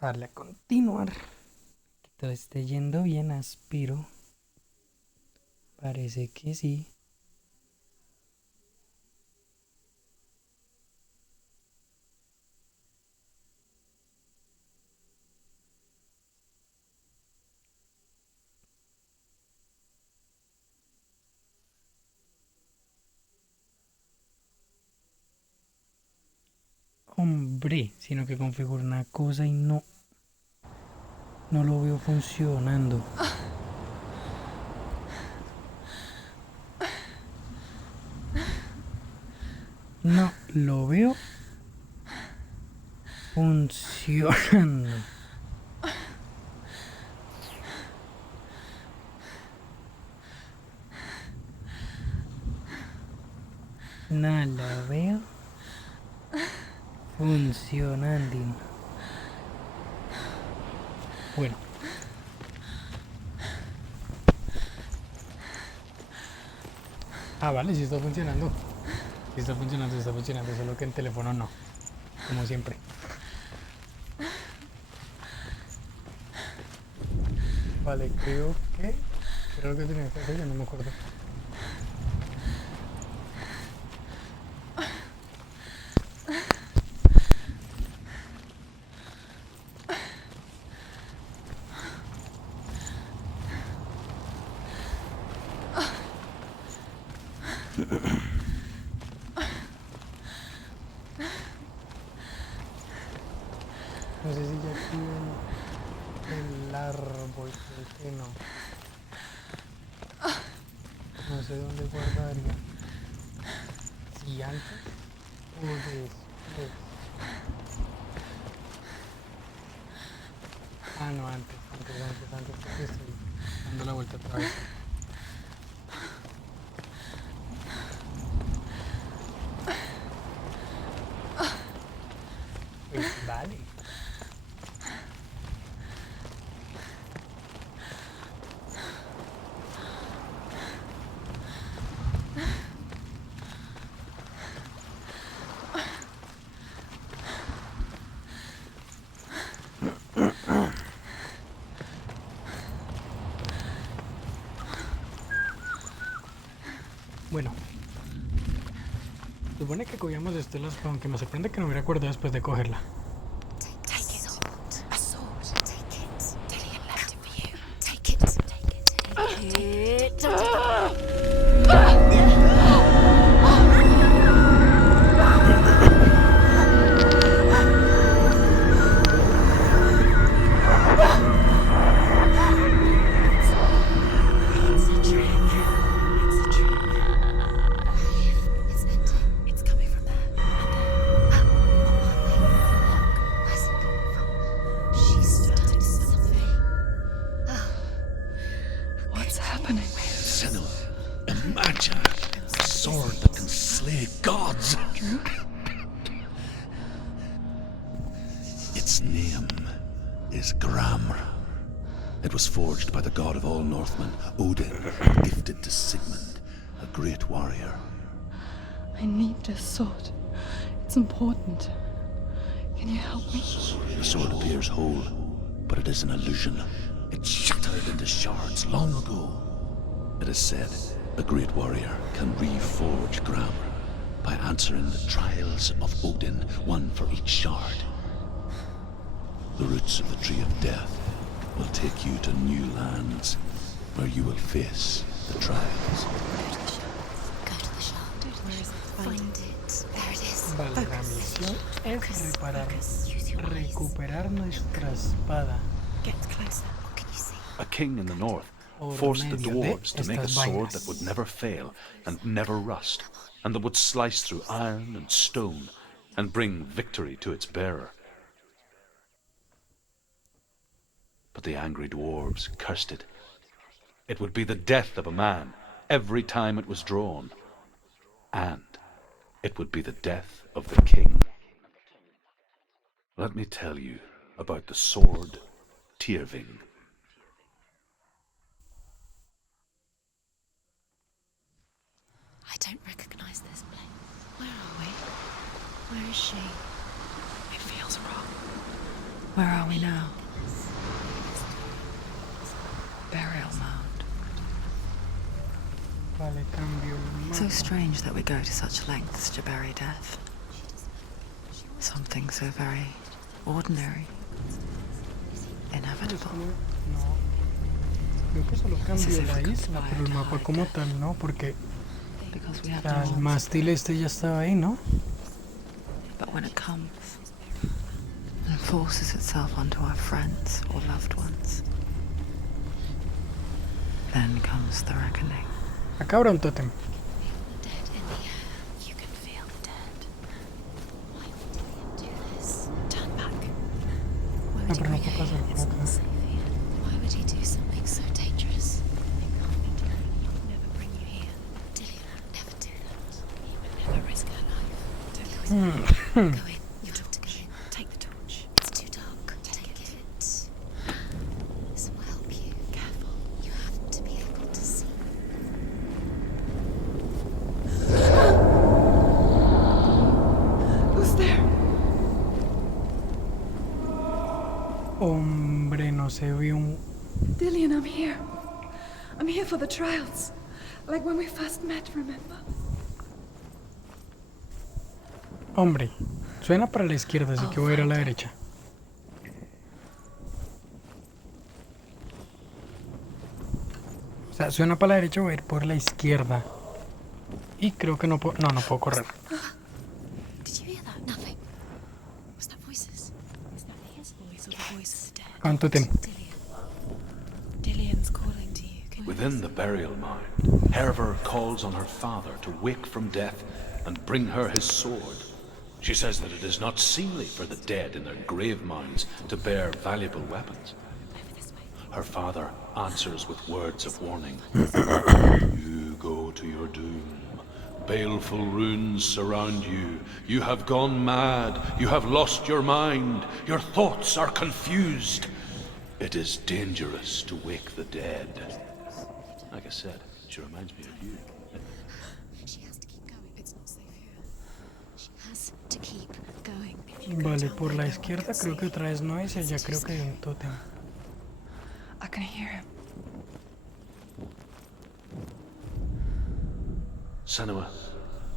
Darle a continuar. Que todo esté yendo bien, aspiro. Parece que sí. Hombre, sino que configuro una cosa y no lo veo funcionando. No lo veo funcionando. No lo veo funcionando. Bueno. Ah, vale, sí está funcionando. Sí está funcionando, solo que en teléfono no. Como siempre. Vale, creo que tenía que hacer, ya no me acuerdo. No sé si ya aquí en el árbol, creo que no. No sé dónde guardaría. Si antes o después. Ah, no, antes, porque estoy dando la vuelta otra vez. Pues vale. Bueno, supone que cogíamos esto en las, aunque me sorprende que no hubiera acuerdo después de cogerla. Its name is Gramr. It was forged by the god of all Northmen, Odin, gifted to Sigmund, a great warrior. I need this sword. It's important. Can you help me? The sword appears whole, but it is an illusion. It shattered into shards long ago. It is said a great warrior can reforge Gramr by answering the trials of Odin, one for each shard. The roots of the Tree of Death will take you to new lands where you will face the trials. Go to the shard. Where is it? Find it. There it is. Vale, la misión es recuperar nuestra espada. Get closer. What can you see? A king in the north Por forced the medio de dwarves to make a estas sword vainas. that would never fail and never rust, and that would slice through iron and stone and bring victory to its bearer. But the angry dwarves cursed it. It would be the death of a man every time it was drawn, and it would be the death of the king. Let me tell you about the sword Tyrving. I don't recognize this place. Where are we? Where is she? It feels wrong. Where are we now? Burial mound. Vale, cambio el So mapa. strange that we go to such lengths to bury death. Something so very ordinary, inevitable. No. Creo que solo cambio la isla, pero el mapa como tal no, porque Because we have el no mástil este ya estaba ahí, ¿no? But when it comes and forces itself onto our friends or loved ones, then comes the reckoning. Acá habrá un tótem. Dead in the air. You can feel the dead. Why would Dillian do this? Turn back. Why No, would he pero no bring puedo her pasar here? por It's acá. not safe here. Why would he do something so dangerous? It can't be Dillian. He would never bring you here. Dillian would never do that. He would never risk her life. Don't go in. Go in. You have to go in. Take the torch. It's too dark. Take it. This will help you. Careful. You have to be able to see. Who's there? Hombre, no se vio un... Dillian, I'm here. I'm here for the trials. Like when we first met, remember? Hombre, suena para la izquierda, así que voy a ir a la derecha. O sea, suena para la derecha, voy a ir por la izquierda. Y creo que no puedo... No, no puedo correr. Did you hear that? Nothing. Was that voices? Is that his voice or the voice of the dead? Acá un tótem. Dillian's calling to you. Can Within the burial mound, Herver calls on her father to wake from death and bring her his sword. She says that it is not seemly for the dead in their grave mounds to bear valuable weapons. over this way. Her father answers with words of warning. You go to your doom. Baleful runes surround you. You have gone mad. You have lost your mind. Your thoughts are confused. It is dangerous to wake the dead. Like I said, she reminds me of you. She has to keep going. It's not safe here. She has to keep going. If you go Vale, down por there, la no one izquierda can creo see que you. otra vez no es, y allá creo que hay un tótem. I can hear him. Senua,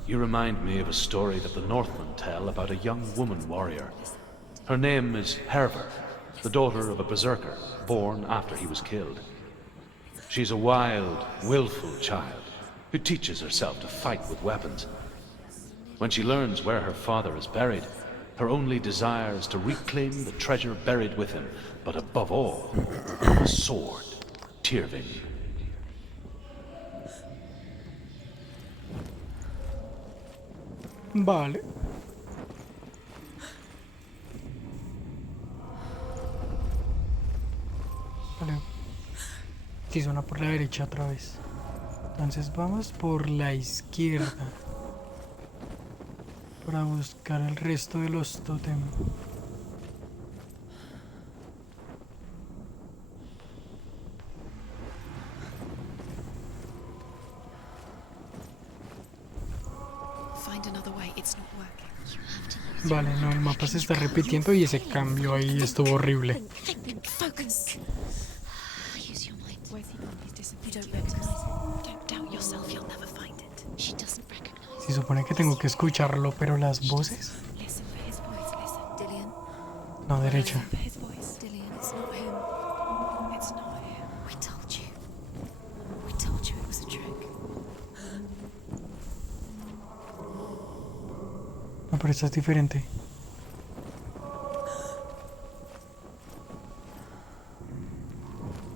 you remind me of a story that the Northmen tell about a young woman warrior. Her name is Herver, the daughter of a berserker, born after he was killed. She's a wild, willful child who teaches herself to fight with weapons. When she learns where her father is buried, her only desire is to reclaim the treasure buried with him, but above all, the sword, Tyrving. Vale. Vale. Sí, suena por la derecha otra vez. Entonces vamos por la izquierda. Para buscar el resto de los tótem. Find another way. It's not working. You have to use Vale, no, el mapa se está repitiendo y ese cambio ahí estuvo horrible. think. Focus. Use your mind. Where's he gone? He's disappeared. You don't recognize him. Don't doubt yourself. You'll never find it. She doesn't recognize. Se supone que tengo que escucharlo, pero las voces... Listen for his voice. Listen. Dillian. No, derecha. For his voice. Dillian, it's not him. It's not him. We told you. We told you it was a trick. No, pero esta es diferente.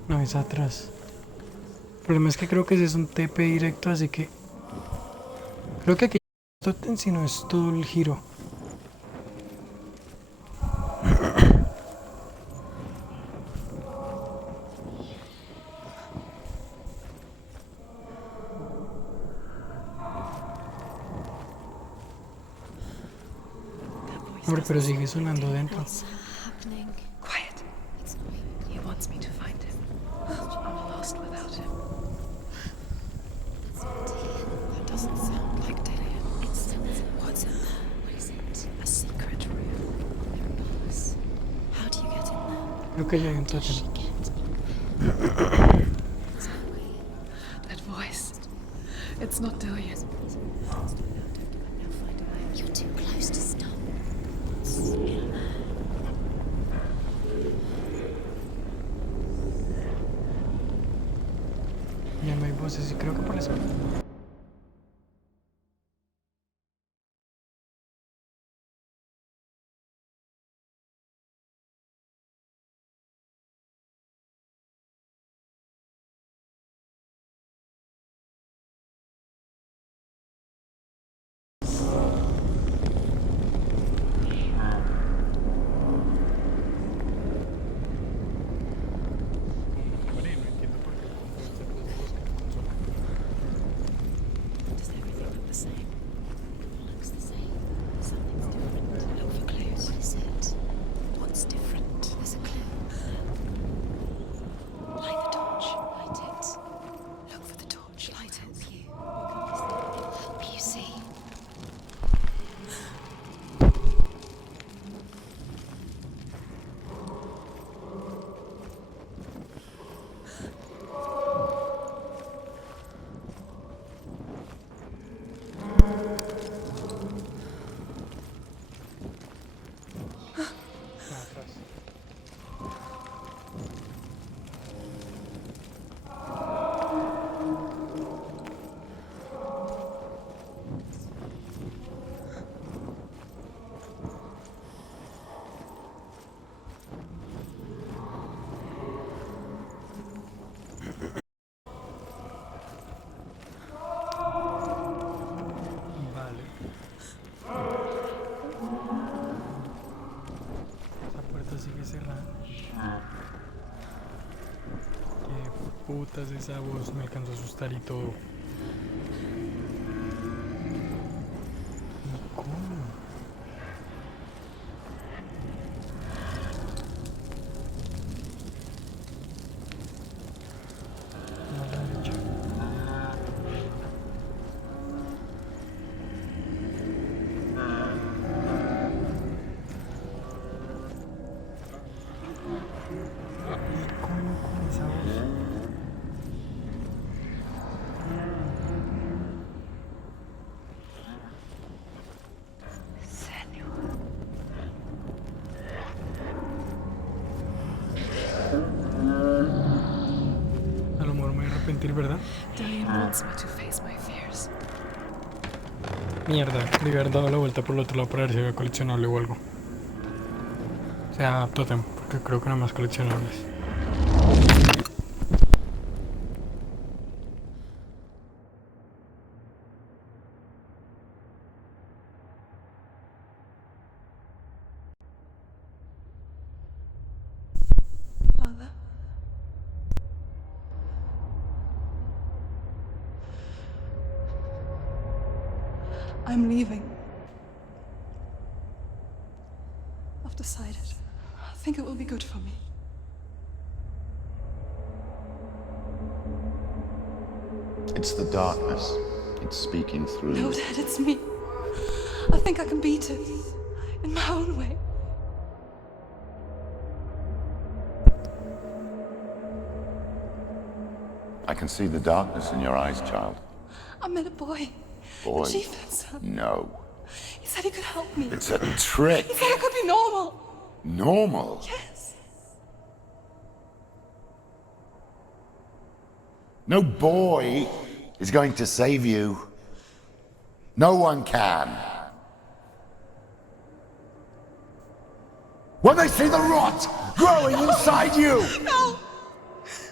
No, es atrás. El problema es que creo que ese es un TP directo, así que... Creo que aquí no es tótem, sino es todo el giro. Hombre, pero sigue sonando dentro. What's happening? Quiet. It's not him. He wants me to find him. I'm lost without him. It's not Dillian. That doesn't sound like Dillian. It sounds. What's in there? What is it? A secret room. There are bars. How do you Creo que ya hay un tótem. That voice. It's not Delia. You're too close to stop. Ya no hay voces y creo que por la espalda. Does everything look the same? Looks the same. Something's different. Look for clues. What is it? What's different? There's a clue. Light the torch. Light it. Look for the torch. Light it. Help you see. Vale. Esa puerta sigue cerrada. Qué putas esa voz, me alcanzó a asustar y todo. ¿Y cómo? No lo han hecho. ¿Y cómo con esa voz? A lo mejor me voy a arrepentir, ¿verdad? Delia wants me to face my fears. Mierda, de haber dado la vuelta por el otro lado para ver si había coleccionable o algo. O sea, tótem, porque creo que nada más coleccionables. Father? I'm leaving. I've decided. I think it will be good for me. It's the darkness. It's speaking through No, you. Dad, it's me. I think I can beat it. In my own way. I can see the darkness in your eyes, child. I met a boy. Boy. The chief and son. No. He said he could help me. It's a trick. He said I could be normal. Normal. Yes. No boy is going to save you. No one can. When they see the rot growing inside you, No!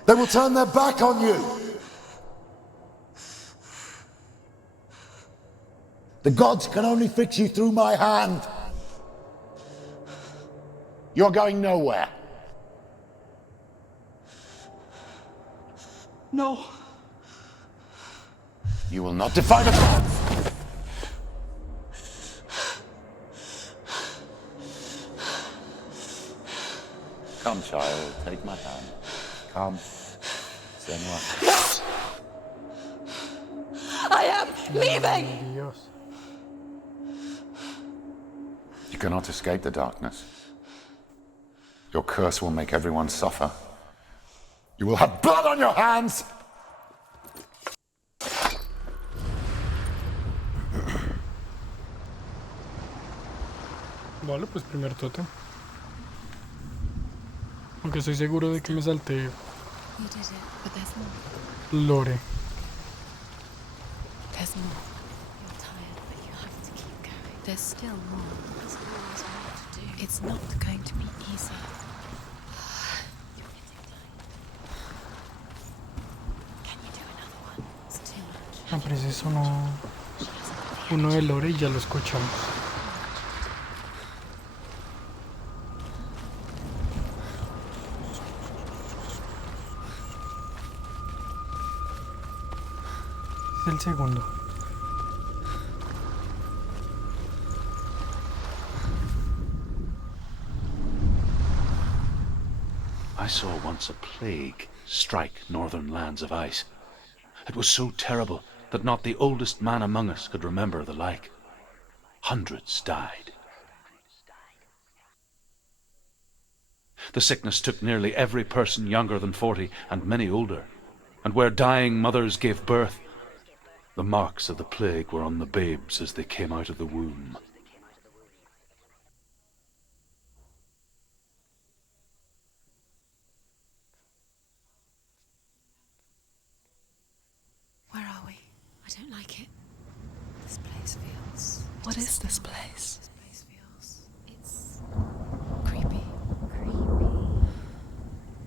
they will turn their back on you. The gods can only fix you through my hand. You're going nowhere. No. You will not defy the gods. Come, child, take my hand. Come. Senua. I am leaving! Dios. You cannot escape the darkness. Your curse will make everyone suffer. You will have blood on your hands! Vale, pues primer tótem. Aunque estoy seguro de que me salté You did it, but there's more. Lore. There's more. You're tired, but you have to keep going. There's still more. There's always more to do. It's not going to be easy. You're getting tired. Can you do another one? It's too much. Ah, preciso uno de Lore y ya lo escuchamos. Es el segundo. I saw once a plague strike northern lands of ice. It was so terrible that not the oldest man among us could remember the like. Hundreds died. The sickness took nearly every person younger than 40 and many older, and where dying mothers gave birth, the marks of the plague were on the babes as they came out of the womb. Where are we? I don't like it. This place feels... What is this place? This place feels... It's... creepy.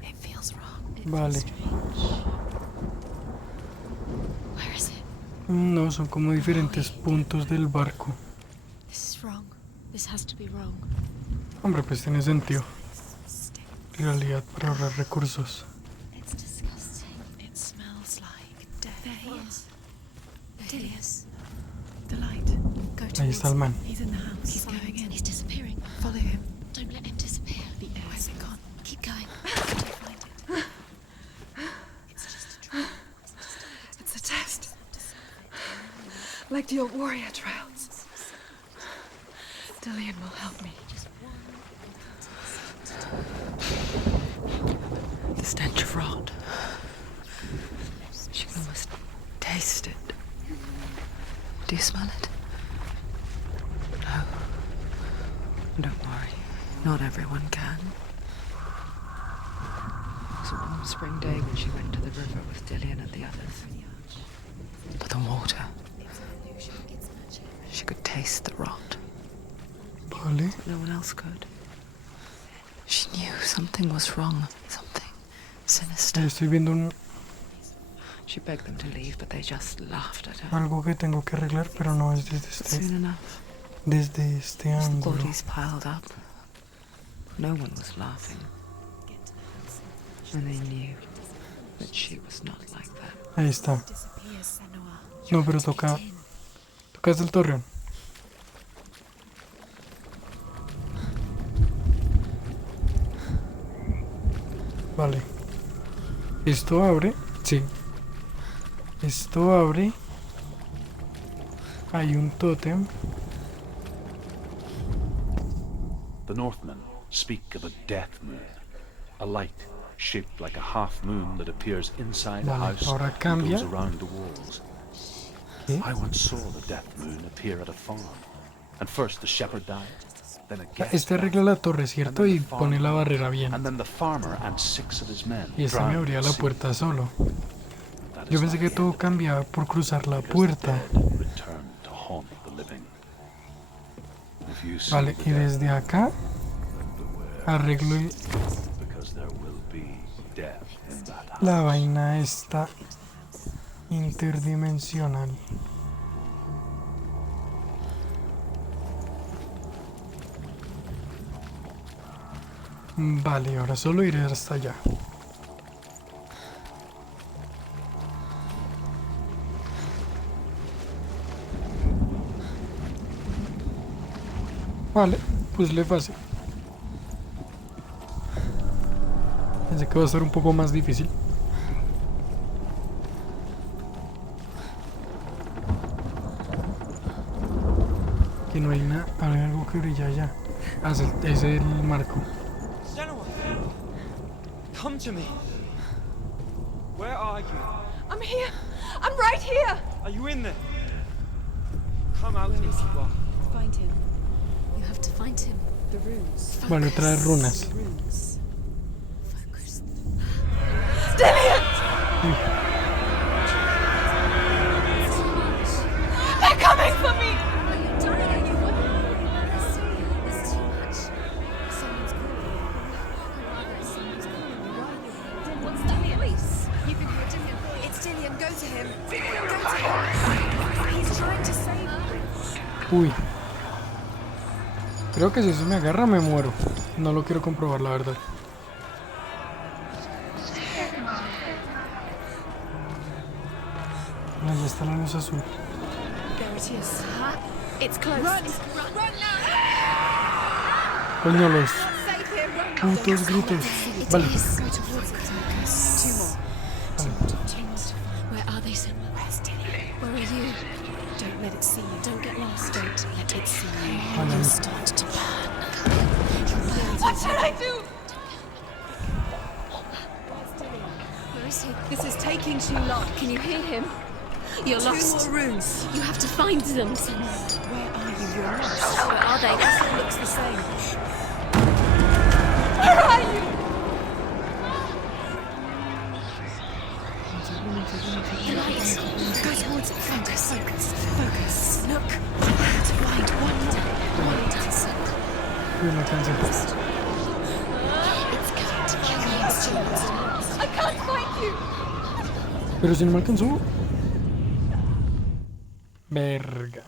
It feels wrong. It Vale. feels strange. Where is it? No, son como diferentes puntos del barco. This is wrong. This has to be wrong. Hombre, pues tiene sentido. Stink. En realidad, para ahorrar recursos. It's disgusting. It smells like death. There he is. There he is. The light. Go towards Ahí está el man. He's in the house. He's going in. He's disappearing. Follow him. Don't let him disappear. The air. Where's it gone? Keep going. Don't find it. It's just a trial. It's a test. Like the old warrior trials. Dillian will help me. The stench of rot. She can almost taste it. Do you smell it? No. Don't worry. Not everyone can. It was a warm spring day when she went to the river with Dillian and the others. But the water. She could taste the rot. Vale. No one else could. She knew something was wrong. Something sinister. Estoy viendo She begged them to leave, but they just laughed at her. algo que tengo que arreglar, pero no es Soon enough, desde este as the ángulo. bodies piled up, no one was laughing. And they knew that she was not like that. Ahí está. Disappears, Senua. No, pero toca desde el torreón. Vale. Esto abre. Sí. Esto abre. Hay un tótem. The Northmen speak of a death moon, a light shaped like a half moon that appears inside a Vale, house ahora and cambia. goes around the walls. ¿Qué? I once saw the death moon appear at a farm, and first the shepherd died, then a guest Este died, arregla la torre, ¿cierto? Y pone la barrera bien. and then the farmer and 6 of his men Y este me drowned abría at la sea. puerta solo. That Yo is pensé why que the todo end cambiaba por cruzar la because the puerta. dead return to haunt the living. If you see Vale, the y death, desde acá arreglo because there will be death in that house. la vaina esta interdimensional. Vale, ahora solo iré hasta allá. Vale, pues le fácil. Pensé que va a ser un poco más difícil. Aquí no hay nada. Hay algo que brilla allá. Ah, es el marco. Senua, Come to me. Where are you? I'm here. I'm right here. Are you in there? Come out if you are. Find him. You have to find him. The runes. Vale, trae runas. Runes. Focus. Dillian! They're coming for me! Are you dying? Are you? There's too much. Someone's calling. Who are they? Someone's calling. Who are you? What's that voice? You can hear Dillian. It's Dillian. Go to him. Go to him. He's trying to save you. Uy. Creo que si eso me agarra me muero. No lo quiero comprobar, la verdad. Ahí está la luz azul. There it is. It's close. Run! Run now! Coño, los Save him! putos gritos. It Vale. is. Go towards it. Focus. Two more. Where are they, Senna? Where's Dillian? Where are you? Don't let it see you. Don't get lost. Don't let it see you. You'll start to burn. What should I do? Where is he? This is taking too long. Can you hear him? You're lost. Two more runes. You have to find them, Senna. Where are you? You're lost. Where are they? It looks the same. Where are you? The light. Go towards it. Focus. Focus. Focus. Look. You have to find one more. One answer. Uy, no alcancé. It's coming to kill you. It's yours. I can't find you. Pero si no me alcanzó. Verga.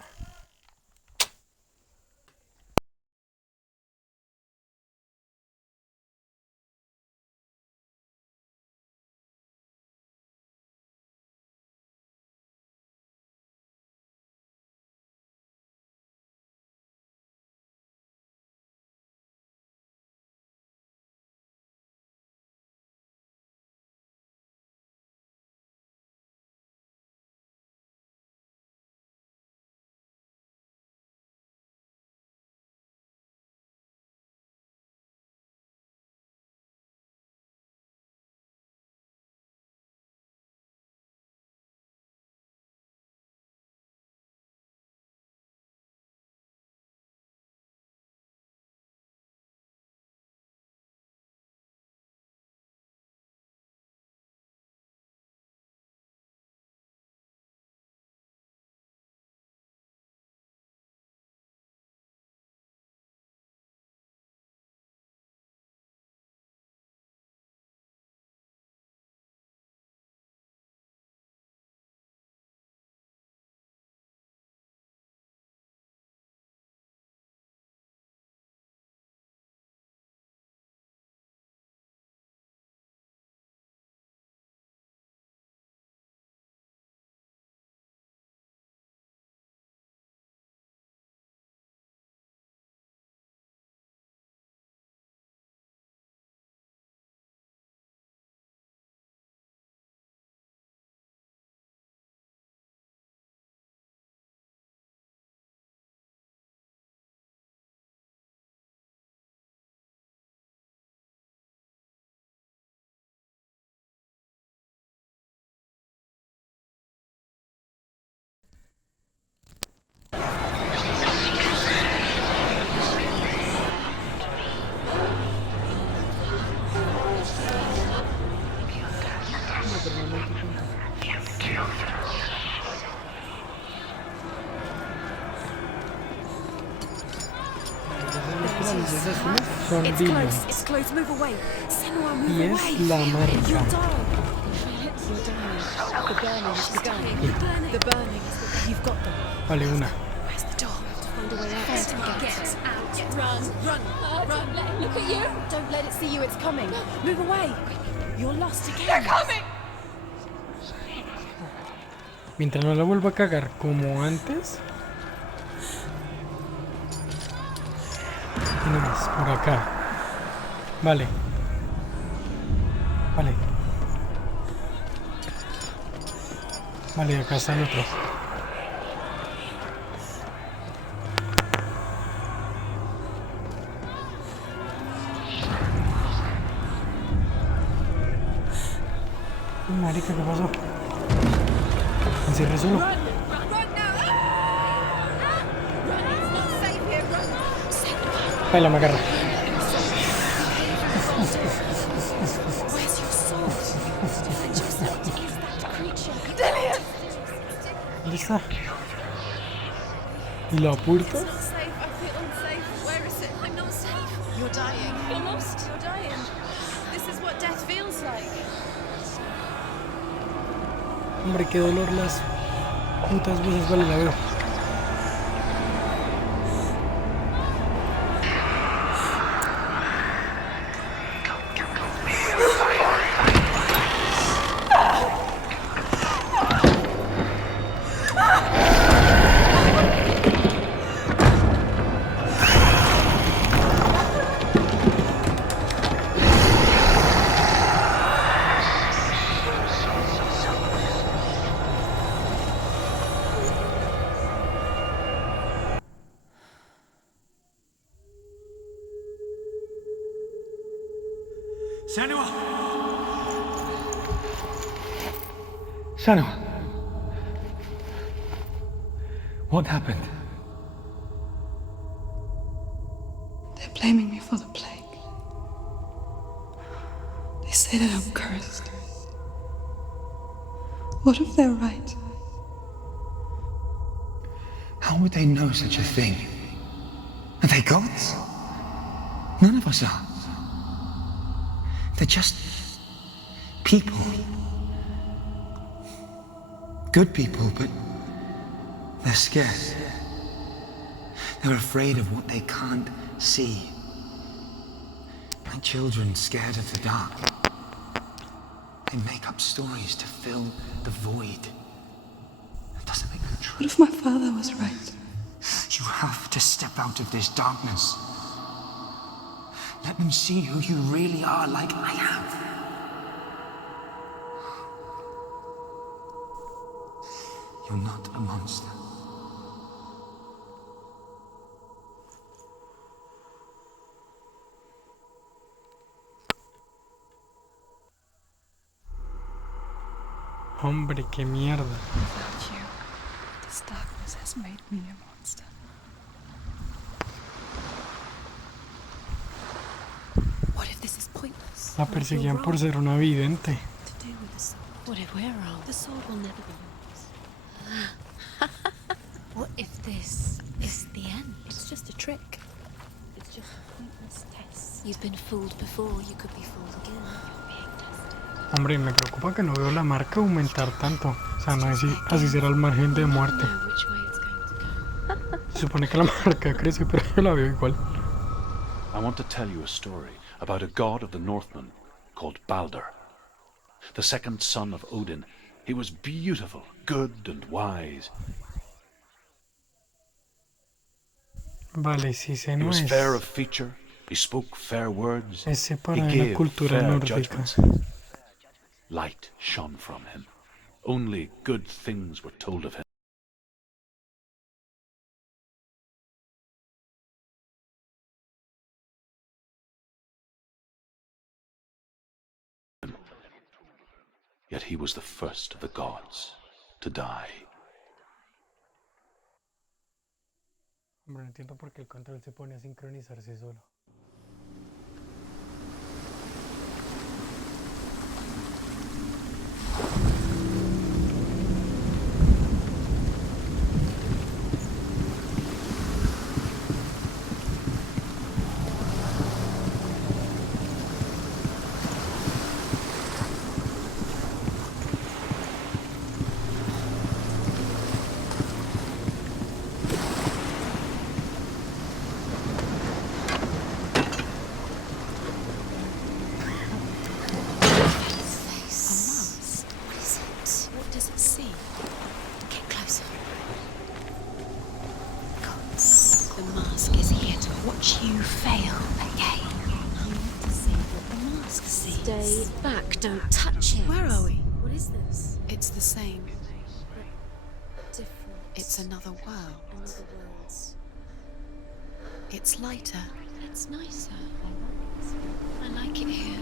Son It's Dillian. close. It's close. Move away. Senua, move Y away. es la marca. You'll die. You're dying. The burning is begun. The burning is begun. You've got them. Vale, una. Where's the door? Find a way out. Get out. Run. Run. Don't let him look at you. Don't let it see you. It's coming. Move away. You're lost again. They're coming. Mientras no la vuelva a cagar como antes. Y nada más, por acá. Vale. Vale. Vale, acá está el otro. Marica, ¿qué pasó? Encierré solo. Run now! Run! It's not safe here. Run! Baila, me agarra. Where's your sword? Defend yourself against that creature. Dillian! ¿Dónde está? ¿Y la puerta? It's not safe. I feel unsafe. Where is it? I'm not safe. You're dying. You're lost. You're dying. This is what death feels like. Hombre, qué dolor las putas voces, vale, la veo. Senua! Senua! What happened? They're blaming me for the plague. They say that I'm cursed. What if they're right? How would they know such a thing? Are they gods? None of us are. They're just people. Good people, but they're scared. They're afraid of what they can't see. Like children scared of the dark. They make up stories to fill the void. It doesn't make them true. What if my father was right? You have to step out of this darkness. Let them see who you really are, like I have. You're not a monster. Hombre, qué mierda. Without you, this darkness has made me a monster. What if this is pointless? La What if you're perseguían por wrong? ser una vidente. To do with the sword? What if we're wrong? The sword will never be yours. What if this is the end? It's just a trick. It's just a pointless test. You've been fooled before. You could be fooled again. You're being tested. Hombre, me preocupa que no veo la marca aumentar tanto. O sea, no sé si así será el margen de You never muerte. know which way it's going to go. Se supone que la marca crece, pero yo la veo igual. I want to tell you a story about a god of the Northmen called Balder. The second son of Odin. He was beautiful, good and wise. Vale, si se He no was es. fair of feature. He spoke fair words. Ese He para la gave cultura fair nórdica. judgments. Light shone from him. Only good things were told of him. Yet he was the first of the gods to die. Hombre, no entiendo por qué el control se pone a sincronizarse solo. What does it see? Get closer. Gods, the mask is here to watch you fail again. I want to see what the mask sees. Stay back, don't touch it. Where are we? What is this? It's the same. Different. It's another world. Another world. It's lighter. It's nicer. I like it here.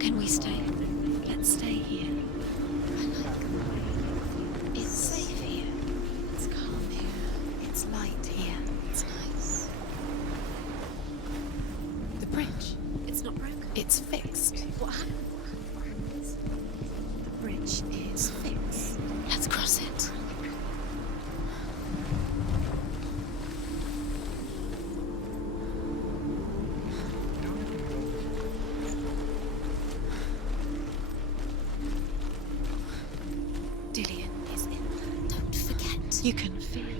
Can we stay? Stay here. I like the way. It's safe here. It's calm here. It's light here. It's nice. The bridge. It's not broken. It's fixed. What happened? The bridge is fixed. Let's cross it. Dillian is in. Don't forget. You can feel it.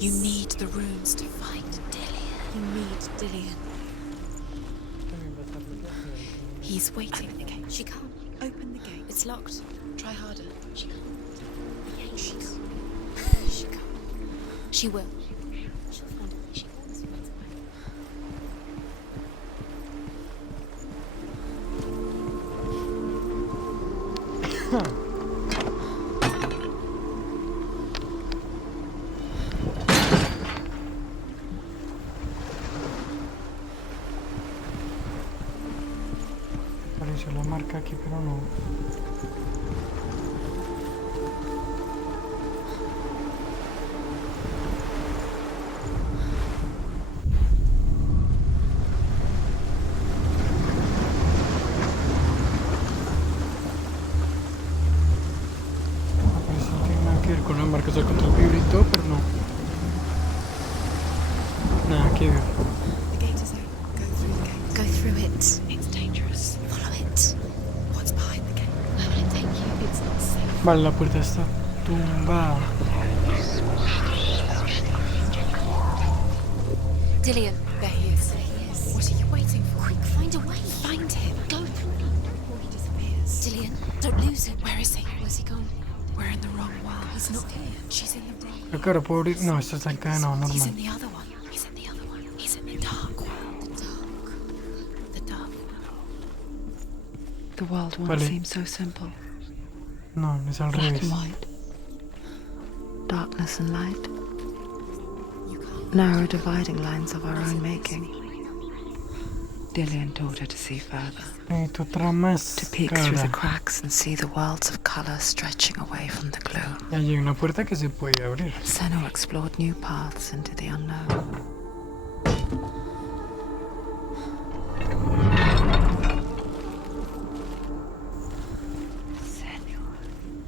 You need the runes to fight Dillian. You need Dillian. He's waiting. Open the gate. She can't. Open the gate. It's locked. Try harder. She can't. Yeah, she can't. She can't. She will. She'll find a way. She always finds a way. Apareció la marca aquí, pero no. Apareció, no tiene nada que ver con la marca, o sea, contra el vibrito, pero no. Nada que ver. The gate is open. Go through the gate. Go through it. It's dangerous. Follow it. What's behind the gate? Where will it take you? It's not safe. Vale, la puerta está tumbada. Dillian, there he is. There he is. What are you waiting for? Quick, find a way. Find him. Go through him before he disappears. Dillian, don't lose him. Where is he? Where's he gone? We're in the wrong world. He's not here. She's in the wrong. Creo que ahora puedo abrir. No, esto está encadenado He's normal. in the other one. He's in the other one. He's in the dark world. The dark. The dark world. The world once Vale. seemed so simple. No, es al Black revés. and white. Darkness and light. You can't. Narrow dividing lines of our own making. Dillian taught her to see further. Necesito otra To peek through the máscara. cracks and see the worlds of color stretching away from the gloom. Y allí hay una puerta que se puede abrir. Senna explored new paths into the unknown.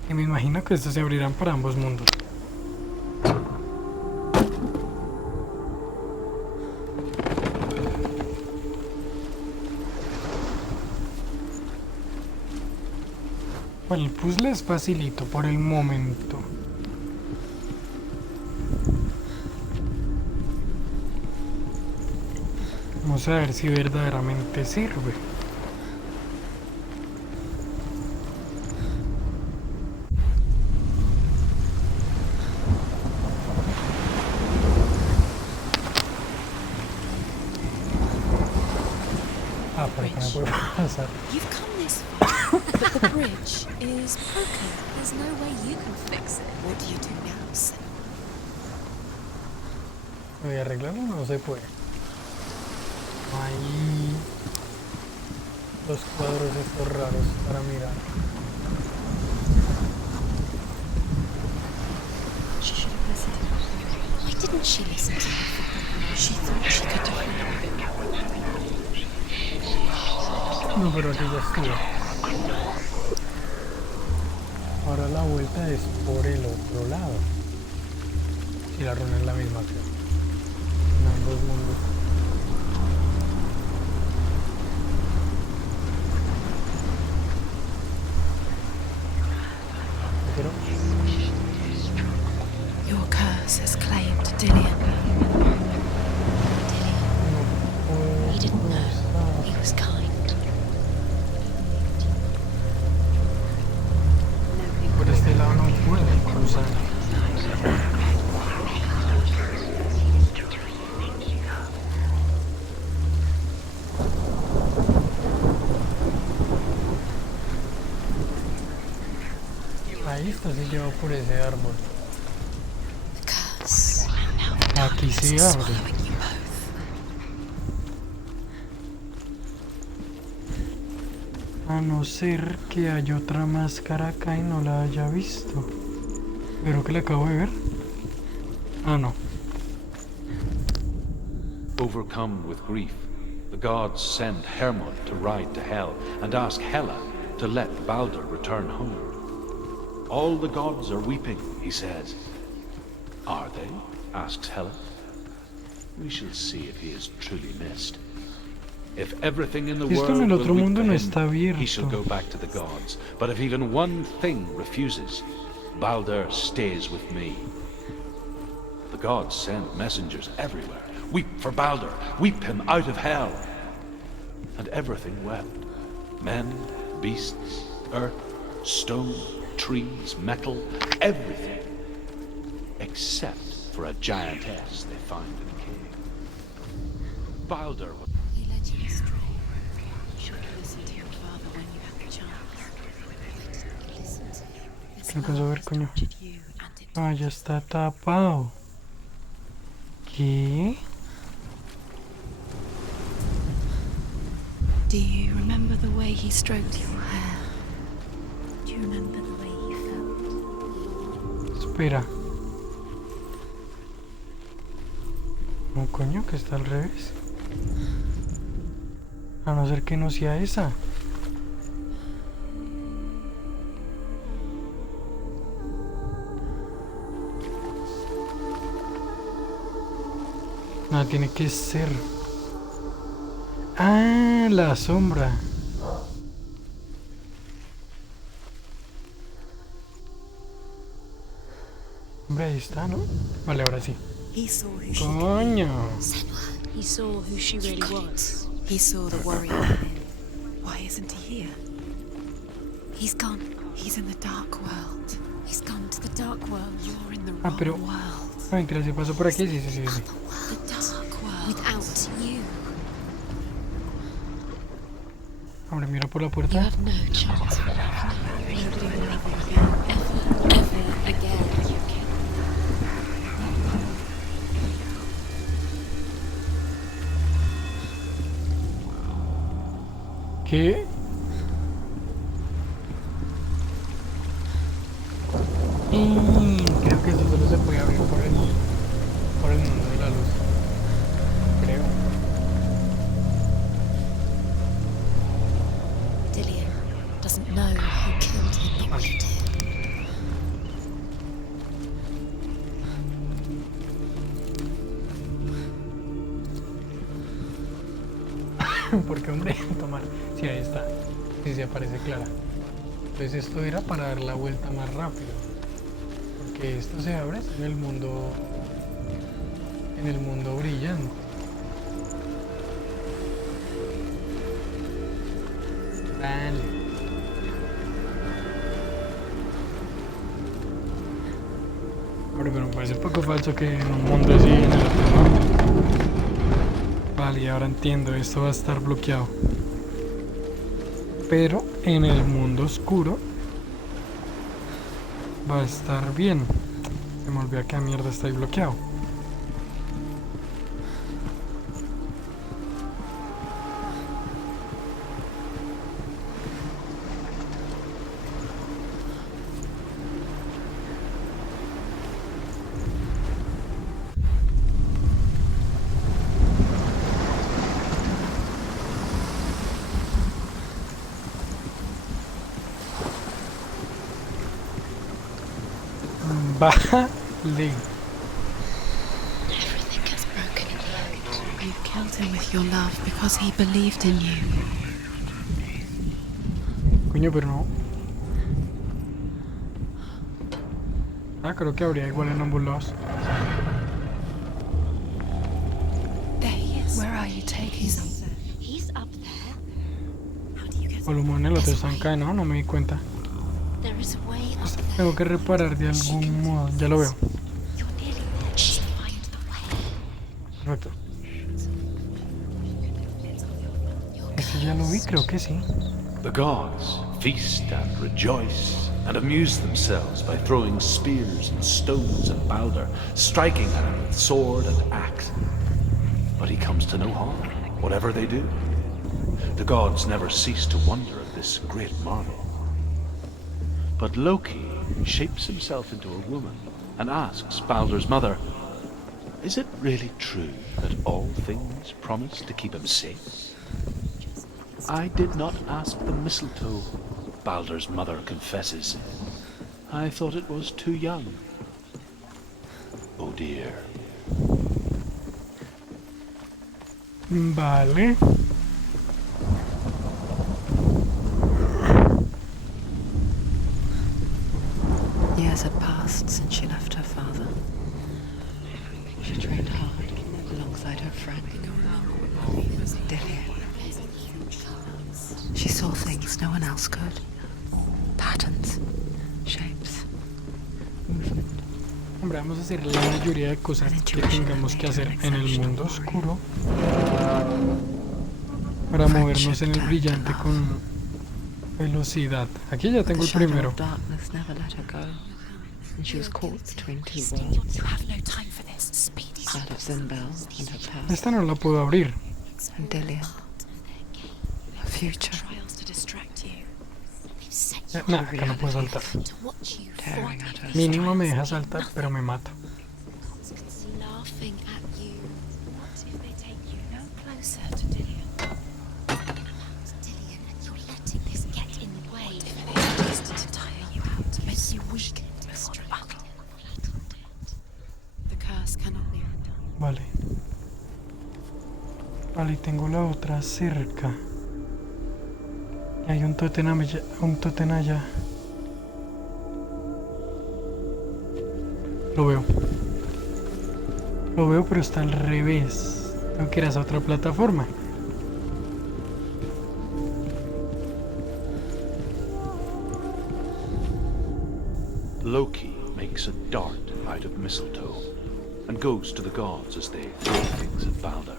Y me imagino que estos se abrirán para ambos mundos. Bueno, el puzzle es facilito por el momento. Vamos a ver si verdaderamente sirve. Ah, por acá no puedo pasar. You've come this far, but the bridge is broken. There's no way you can fix it. What do you do now, Senna? Voy a arreglarlo, no se puede. Ahí los cuadros estos raros para mirar. She should have listened to him. Why didn't she listen to him? She thought she could do it. No, pero aquí ya estuvo. Ahora la vuelta es por el otro lado. Y la runa es la misma, creo. En ambos mundos. Pero Your curse has claimed Dillian. no puedo He didn't know. cruzar. He was kind. Por este lado no puedo cruzar. Ahí está, se lleva por ese árbol. The curse. Now Aquí the curse se is abre. swallowing you both. A no ser que haya otra máscara acá y no la haya visto. Creo que la acabo de ver. Ah, no. Overcome with grief, the gods send Hermod to ride to Hell and ask Hela to let Balder return home. All the gods are weeping, he says. Are they? Asks Hela. We shall see if he is truly missed. If everything in the Esto en world el will otro weep mundo for no him, está he shall abierto. go back to the gods. But if even one thing refuses, Balder stays with me. The gods send messengers everywhere. Weep for Balder, weep him out of hell. And everything wept. Men, beasts, earth, stone, trees, metal, everything. Except for a giantess they find in a cave. Balder was... He led you astray. You should listen to your father when you have the chance. Listen to him. This ¿Qué alcanzó a ver, love has coño? tortured you and it Ah, ya está tapado. ¿Qué? Do you remember the way he stroked your hair? Do you remember the way he felt? Espera. No, coño, que está al revés. A no ser que no sea esa. No, tiene que ser. Ah, la sombra. Hombre, ahí está, ¿no? Vale, ahora sí. He saw who she Coño. He saw who she really was. He saw the warrior within. Why isn't he here? He's gone. He's in the dark world. He's gone to the dark world. You're in the Ah, wrong pero... world. No, mentira, si pasó por aquí, sí, sí, sí, sí. The dark world. Without you. Hombre, mira por la You puerta. have no chance of love. Nobody will love you again. Ever again. ¿Qué? Creo que eso solo se puede abrir por el mundo de la luz. Creo. Dillian doesn't know who killed him but wanted him. Porque, hombre, tomar. Sí, ahí está. Sí, se aparece clara. Entonces esto era para dar la vuelta más rápido. Porque esto se abre en el mundo. En el mundo brillante. Dale. Hombre, pero me parece un poco falso que en un mundo así en el otro no. Vale, ahora entiendo, esto va a estar bloqueado. Pero en el mundo oscuro va a estar bien. Se me olvidó que a mierda está ahí bloqueado. Vale. Everything gets broken in light. You've killed him with your love because he believed in you. Coño, pero no. Ah, creo que habría igual en ambos lados. There he is. Where are you taking him? He's up there. How do you get O lo en el otro están acá, no me di cuenta. There is a way up there. Tengo que reparar de algún modo. Ya lo veo. You're nearly there. Just find the way. Perfecto. Ese ya lo vi, creo que sí. The gods feast and rejoice and amuse themselves by throwing spears and stones at Balder, striking at him with sword and axe. But he comes to no harm, whatever they do. The gods never cease to wonder at this great marvel. But Loki shapes himself into a woman and asks Baldur's mother, "Is it really true that all things promise to keep him safe?" "I did not ask the mistletoe," Baldur's mother confesses. "I thought it was too young." Oh dear. Vale. Years had passed since she left her father. She trained hard alongside her friend, Dillian. She saw things no one else could. Patterns, shapes, movement. Hombre, vamos a hacer la mayoría de cosas que tengamos que hacer en el mundo oscuro para movernos en el brillante con velocidad. Aquí ya tengo el primero. Darkness never let her go, and she was caught between two worlds. You have no time for this. Speed. That of Zinbel and her past, Esta no la puedo abrir. and Dillian, her future, Trials to distract you. They've set you Nah, acá no puedo saltar. to watch you tearing at her. Mínimo me deja saltar, pero me mata. laughing at you. What if they take you no closer to Dillian? Dillian, you're letting this get in the way. What if they used to tire you out, to make you weak before the battle? The curse cannot be undone. Vale. Vale, y tengo la otra cerca. Y hay un tótem allá. Lo veo. Lo veo, pero está al revés. Tengo que ir a esa otra plataforma. Loki makes a dart out of mistletoe and goes to the gods as they throw things at Balder.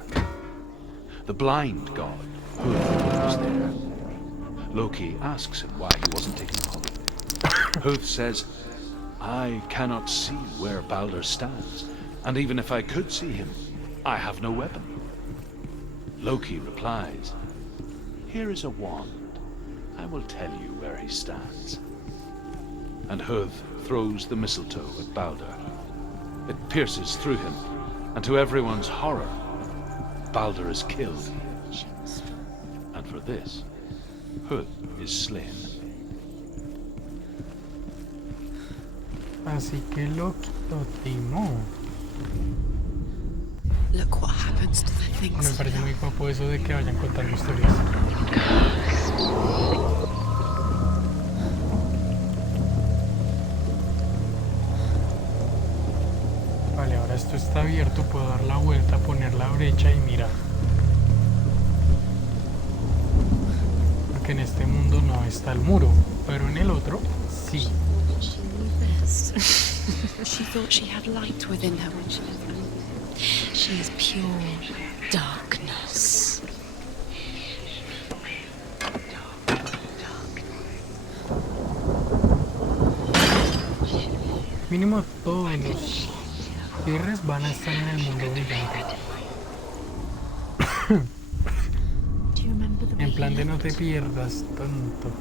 The blind god, Hud, was there. Loki asks him why he wasn't taken home. Hud says, "I cannot see where Balder stands, and even if I could see him, I have no weapon." Loki replies, "Here is a wand. I will tell you where he stands." And Hud throws the mistletoe at Balder. It pierces through him, and to everyone's horror, Balder is killed. And for this, Hud is slain. Así que Loki lo timó. Look what happens to the Me things. parece muy guapo eso de que vayan contando historias. Vale, ahora esto está abierto, puedo dar la vuelta, poner la brecha y mirar. Porque en este mundo no está el muro, pero en el otro sí. She knew best. She thought she had light within her when she was born. She is pure darkness. Mínimo todos los cierres van a estar en el mundo brillante. Do you remember the way En plan you de no looked? te pierdas, tonto.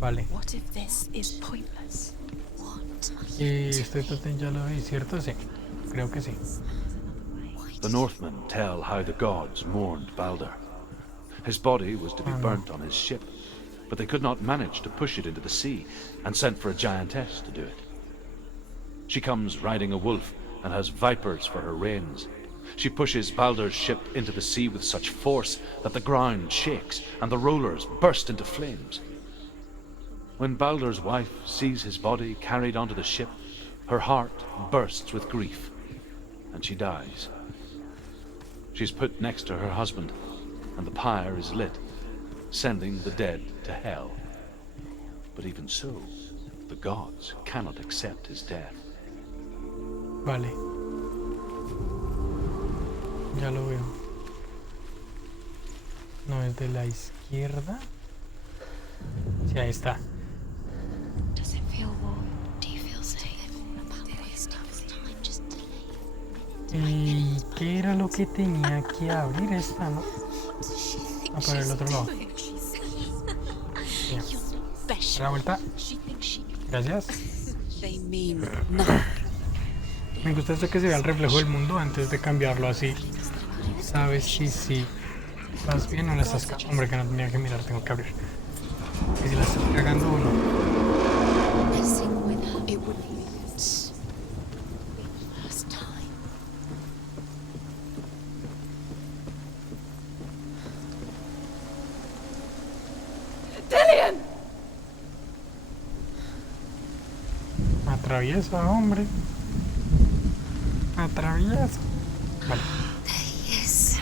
Vale. What if this is pointless? What are Y you este tótem ya lo vi, ¿cierto? Sí. Creo que sí. The Northmen tell how the gods mourned Balder. His body was to be burnt on his ship, but they could not manage to push it into the sea, and sent for a giantess to do it. She comes riding a wolf and has vipers for her reins. She pushes Balder's ship into the sea with such force that the ground shakes and the rollers burst into flames. When Balder's wife sees his body carried onto the ship, her heart bursts with grief, and she dies. She's put next to her husband, and the pyre is lit, sending the dead to hell. But even so, the gods cannot accept his death. Vale. Ya lo veo. No es de la izquierda. Sí, ahí está. Does it feel warm? Do you feel safe? About the way stuff ¿Y qué era lo que tenía que abrir esta, no? Ah, por el otro lado. Bien. La vuelta. Gracias. They mean nothing. Me gusta esto que se vea el reflejo del mundo antes de cambiarlo así. ¿Sabes si sí? ¿Estás bien o la estás cagando? Hombre, que no tenía que mirar, tengo que abrir. ¿Y si la estás cagando o no? Messing with her, it wouldn't be the first time. Dillian! Atraviesa, hombre. Atraviesa. Vale. Yes.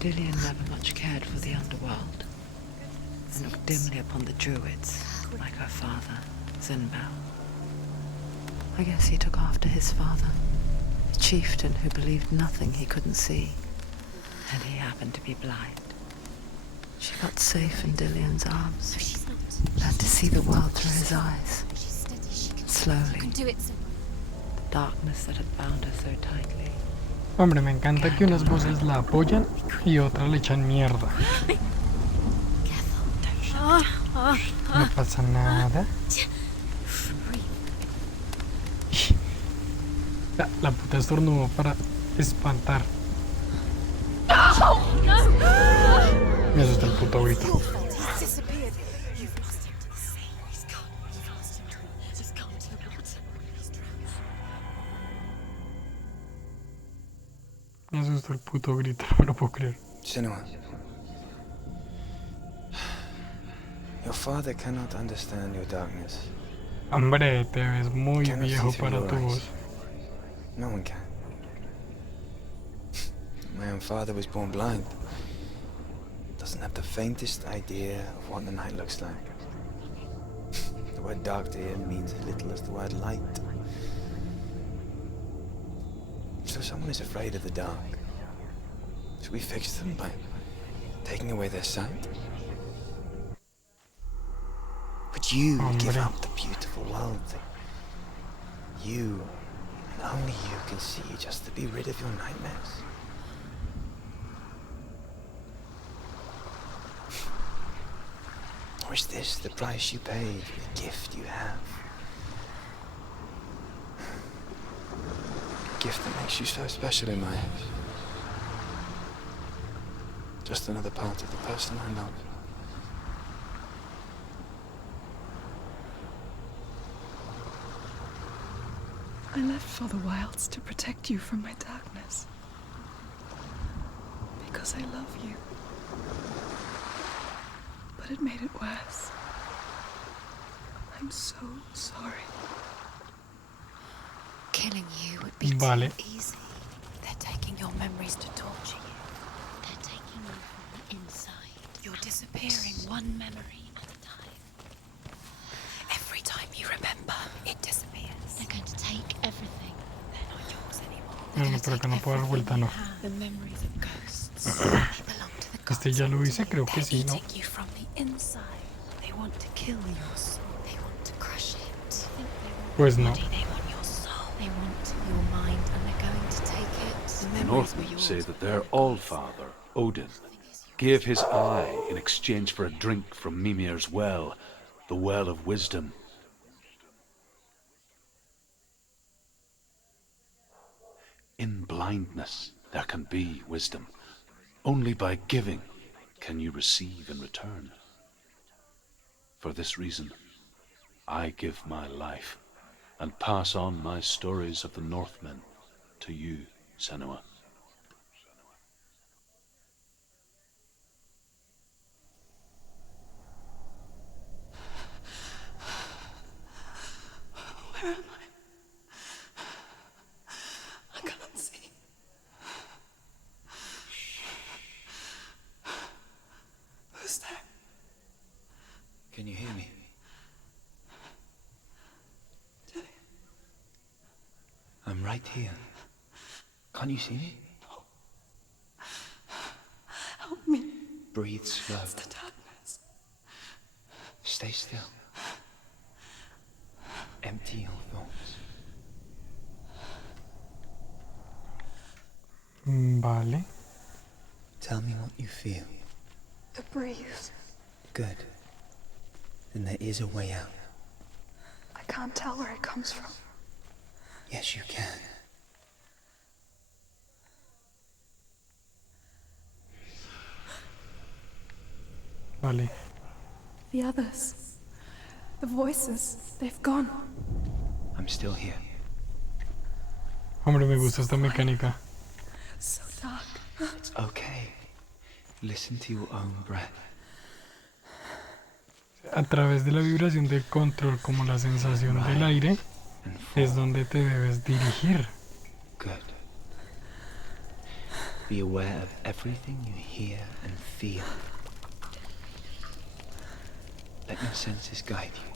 Dillian never much cared for the underworld, and looked dimly upon the druids, like her father, Zinbao. I guess he took after his father, a chieftain who believed nothing he couldn't see, and he happened to be blind. She got safe in Dillian's arms, She's not. learned to see the world through his eyes. She's steady. She can Slowly, do it. the darkness that had bound her so tightly. Hombre, me encanta que unas voces la apoyan y otras le echan mierda. No pasa nada. La puta estornudó para espantar. Me asusta el puto grito. He's disappeared. You've lost him to the sea. He's gone. You've lost him to the... He's gone to the water. He's drowned. Me asustó el puto grito, no me lo puedo creer. Senua. Your father cannot understand your darkness. Hombre, te ves muy Cannot see viejo through para your tu eyes. voz. No one can. My own father was born blind. Doesn't have the faintest idea of what the night looks like. The word dark to him means as little as the word light. So someone is afraid of the dark. Should we fix them by taking away their sight? Would you give Hombre. up the beautiful world that you and only you can see just to be rid of your nightmares? Or is this the price you pay for the gift you have? A gift that makes you so special in my eyes. Just another part of the person I love. I left for the wilds to protect you from my darkness. Because I love you. But it made it worse. I'm so sorry. Killing you would be Vale. too easy. They're taking your memories to torture you. They're taking you from the inside. You're disappearing one memory at a time. Every time you remember, it disappears. They're going to take everything. They're not yours anymore. No, no, pero que no puedo dar vuelta, no. The memories of ghosts. They belong to the gods. Este ya lo hice, creo que They're sí, ¿no? eating you from the inside. They want to kill your soul. They want to crush it. Pues no. They want your soul. They want your mind, and they're going to take it. The The memories were Northmen yours. say that their Allfather, Odin, gave his eye in exchange for a drink from Mimir's well, the Well of Wisdom. In blindness there can be wisdom. Only by giving can you receive in return. For this reason, I give my life and pass on my stories of the Northmen to you, Senua. Where am I? I can't see. Who's there? Can you hear me? Dillian. I'm right here. Can't you see me? Help me. Breathe slow. It's the darkness. Stay still. Empty your thoughts. Vale. Tell me what you feel. The breeze. Good. Then there is a way out. I can't tell where it comes from. Yes, you can. Vale. The others. The voices. They've gone. I'm still here. Hombre, me gusta esta mecánica. So dark. It's okay. Listen to your own breath. A través de la vibración del control, como la sensación del aire, And fall. es donde te debes dirigir. Good. Be aware of everything you hear and feel. Let your senses guide you.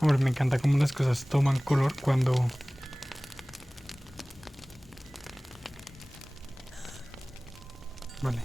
Hombre, me encanta cómo las cosas toman color cuando... Vale.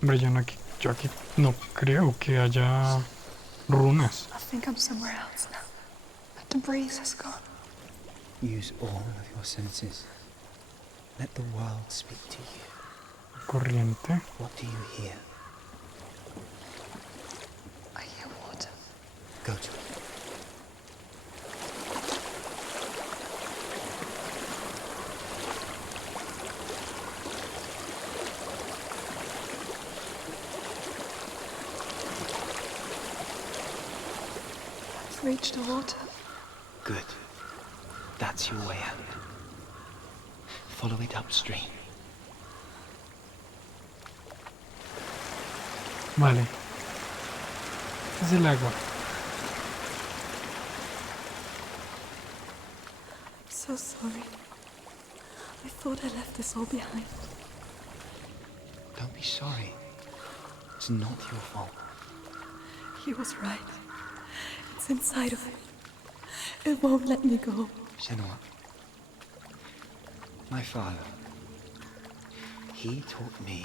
Hombre, yo aquí no creo que haya runas. I think I'm somewhere else now. But the breeze has gone. Use all of your senses. Let the world speak to you. Corriente. What do you hear? I hear water. Go to it. I've reached the water. Good. That's your way out. Follow it upstream. Vale. Es el agua. I'm so sorry. I thought I left this all behind. Don't be sorry. It's not your fault. He was right. It's inside of me. It won't let me go. Senua. My father. He taught me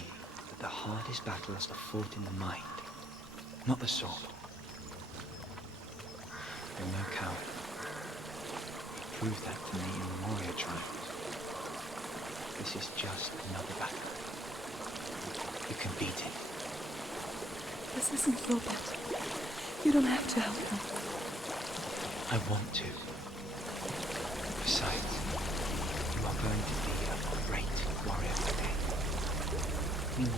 that the hardest battles are fought in the mind, not the sword. You're no coward. You proved that to me in the warrior trial. This is just another battle. You can beat it. This isn't your battle. You don't have to help me. I want to. Besides, you are going to be a great warrior today.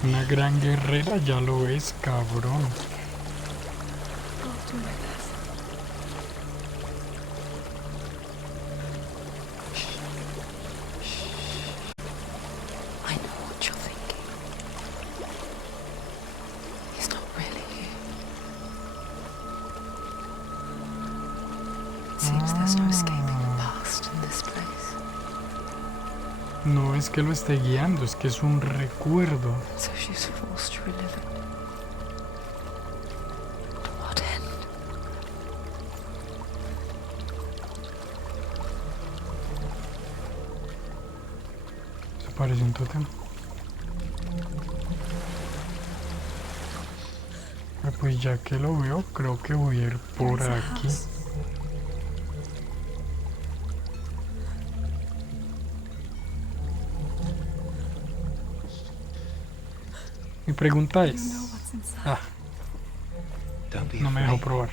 Una gran guerrera, ya lo es, cabrón. I'll do my best. I know what you're thinking. He's not really here. Seems there's no escaping the past in this place. No es que lo esté guiando, es que es un recuerdo. So she's forced to relive it. To what end? Se parece un tótem. Pues ya que lo veo, creo que voy a ir por There's a aquí. house. Mi pregunta You es... know what's inside. Ah, Don't be no me dejó afraid. probar.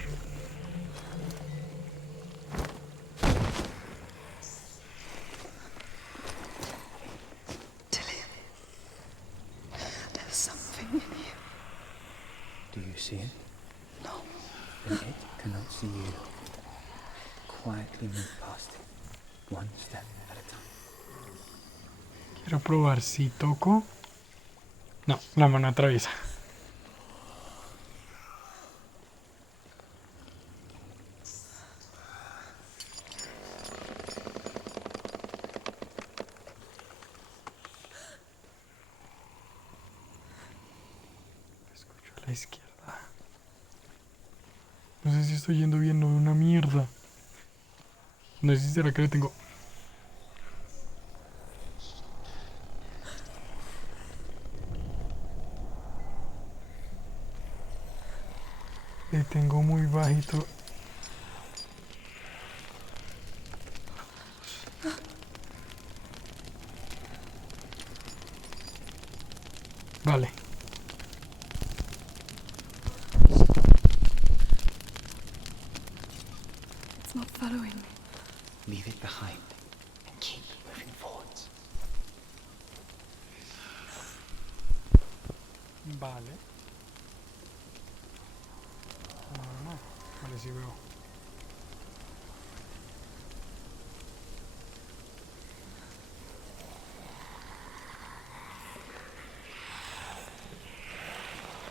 Dillian. There's something in here. Do you see it? No. Then it cannot see you. Quietly move past it, one step at a time. Quiero probar si toco. No, la mano atraviesa. la izquierda. No sé si estoy yendo bien, no veo una mierda. No sé si será que le tengo... Le tengo muy bajito. Vale. It's not following me. Leave it behind and keep moving forwards. Vale. No. Vale, sí veo.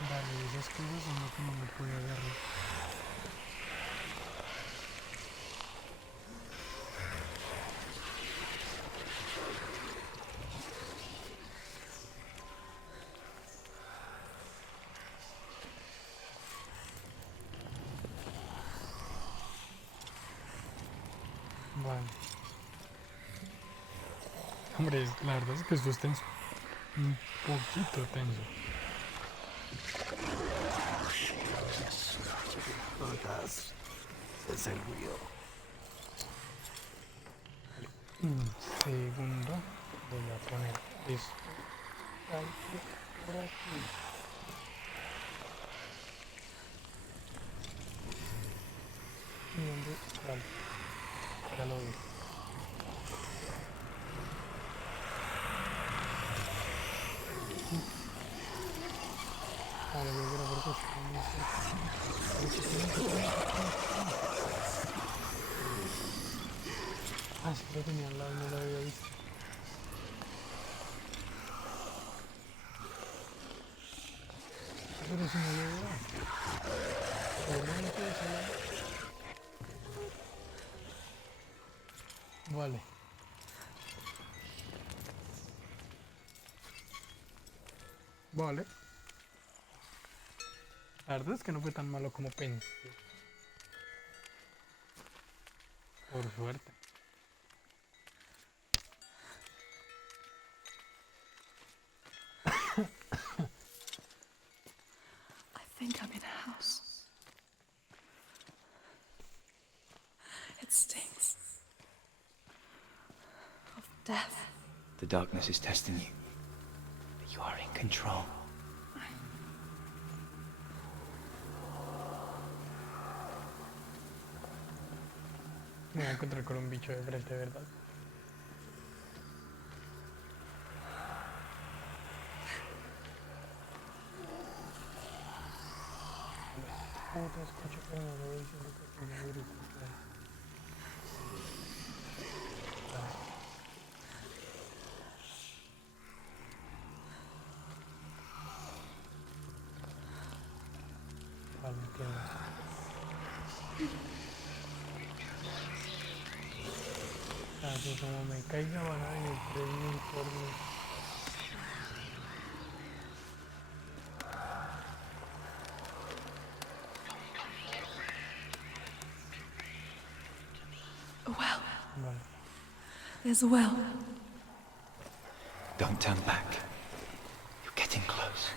Vale, esas cosas son lo que no me puede agarrar. Vale. Hombre, la verdad es que esto es tenso. Un poquito tenso. Es el ruido. Un segundo. Voy a poner esto aquí, por aquí. ¿Y dónde? Vale. Ya lo vi. Vale, creo que era porque está muy cerca. Ah, sí lo tenía al lado y no lo había visto. Pero si no lo veo. Obviamente ese lado. Vale. Vale. La verdad es que no fue tan malo como pensé. Por suerte. I think I'm in a house. It stinks. Of death. The darkness is testing you, but you are in control. Me voy a encontrar con un bicho de frente, ¿verdad? Puta, escucho que me voy diciendo que estoy muy bruto. Vale, entiendo. Ah, que como me caiga van a venir 3000 por mí. A well. Vale. There's a well. Don't turn back. You're getting close.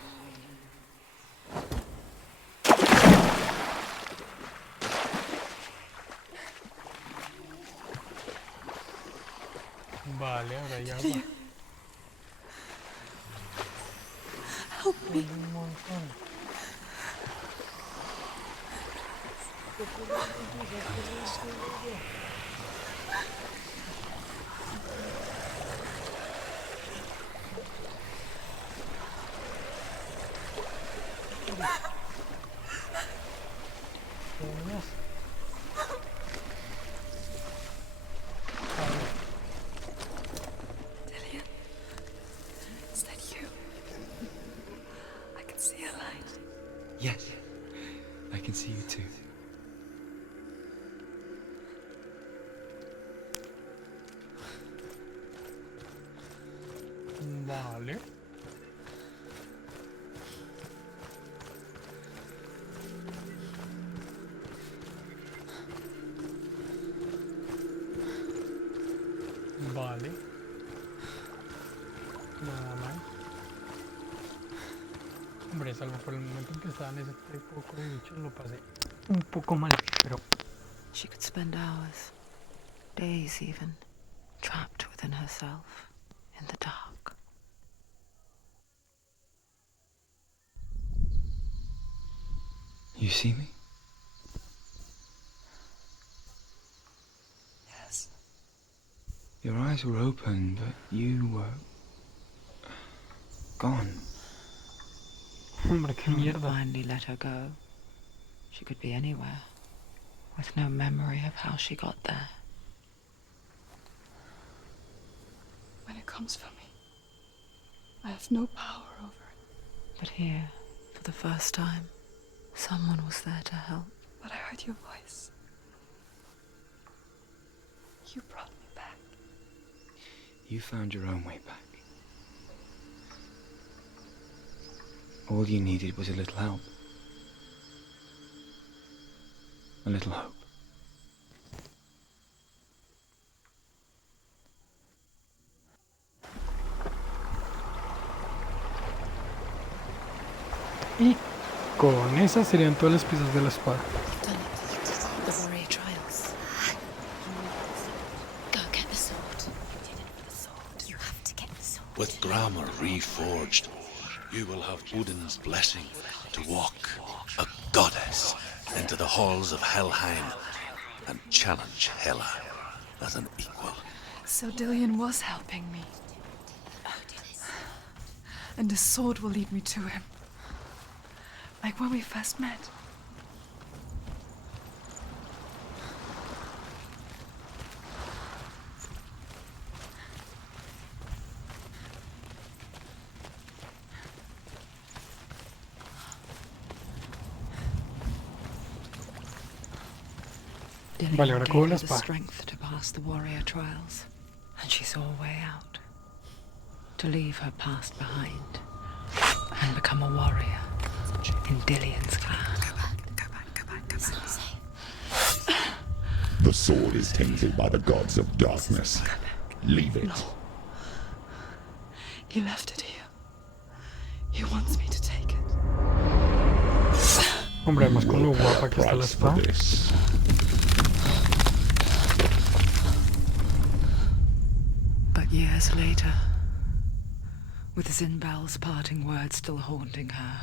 Vale, ahora hay agua. Help me. Un montón. Niñas. Dillian, is that you? I can see a light. Yes, I can see you too. Vale. hombre, salvo por el momento en que estaba en ese poco de bichos, lo pasé un poco mal, pero She could spend hours, days even, trapped within herself, in the dark. You see me? Yes. Your eyes were open, but you were gone. hombre, qué When we mierda. finally let her go, she could be anywhere, with no memory of how she got there. When it comes for me, I have no power over it. But here, for the first time, someone was there to help. But I heard your voice. You brought me back. You found your own way back. All you needed was a little help. A little hope. Y con esas serían todas las piezas de la espada. You've done it. You did it. The warrior trials. Go get the sword. You did it for the sword. You have to get the sword. With grammar reforged, you will have Odin's blessing to walk, a goddess, into the halls of Helheim and challenge Hela as an equal. So Dillion was helping me. And the sword will lead me to him. Like when we first met. Dillion Vale, ahora gave cojo her la the espada. strength to pass the warrior trials, and she saw a way out. To leave her past behind and become a warrior in Dillion's clan. The sword is tainted by the gods of darkness. Leave it. He left it here. He wants me to take it. Hombre, además con lo guapa que está la Price for espada. this. But years later, with Zinbal's parting words still haunting her,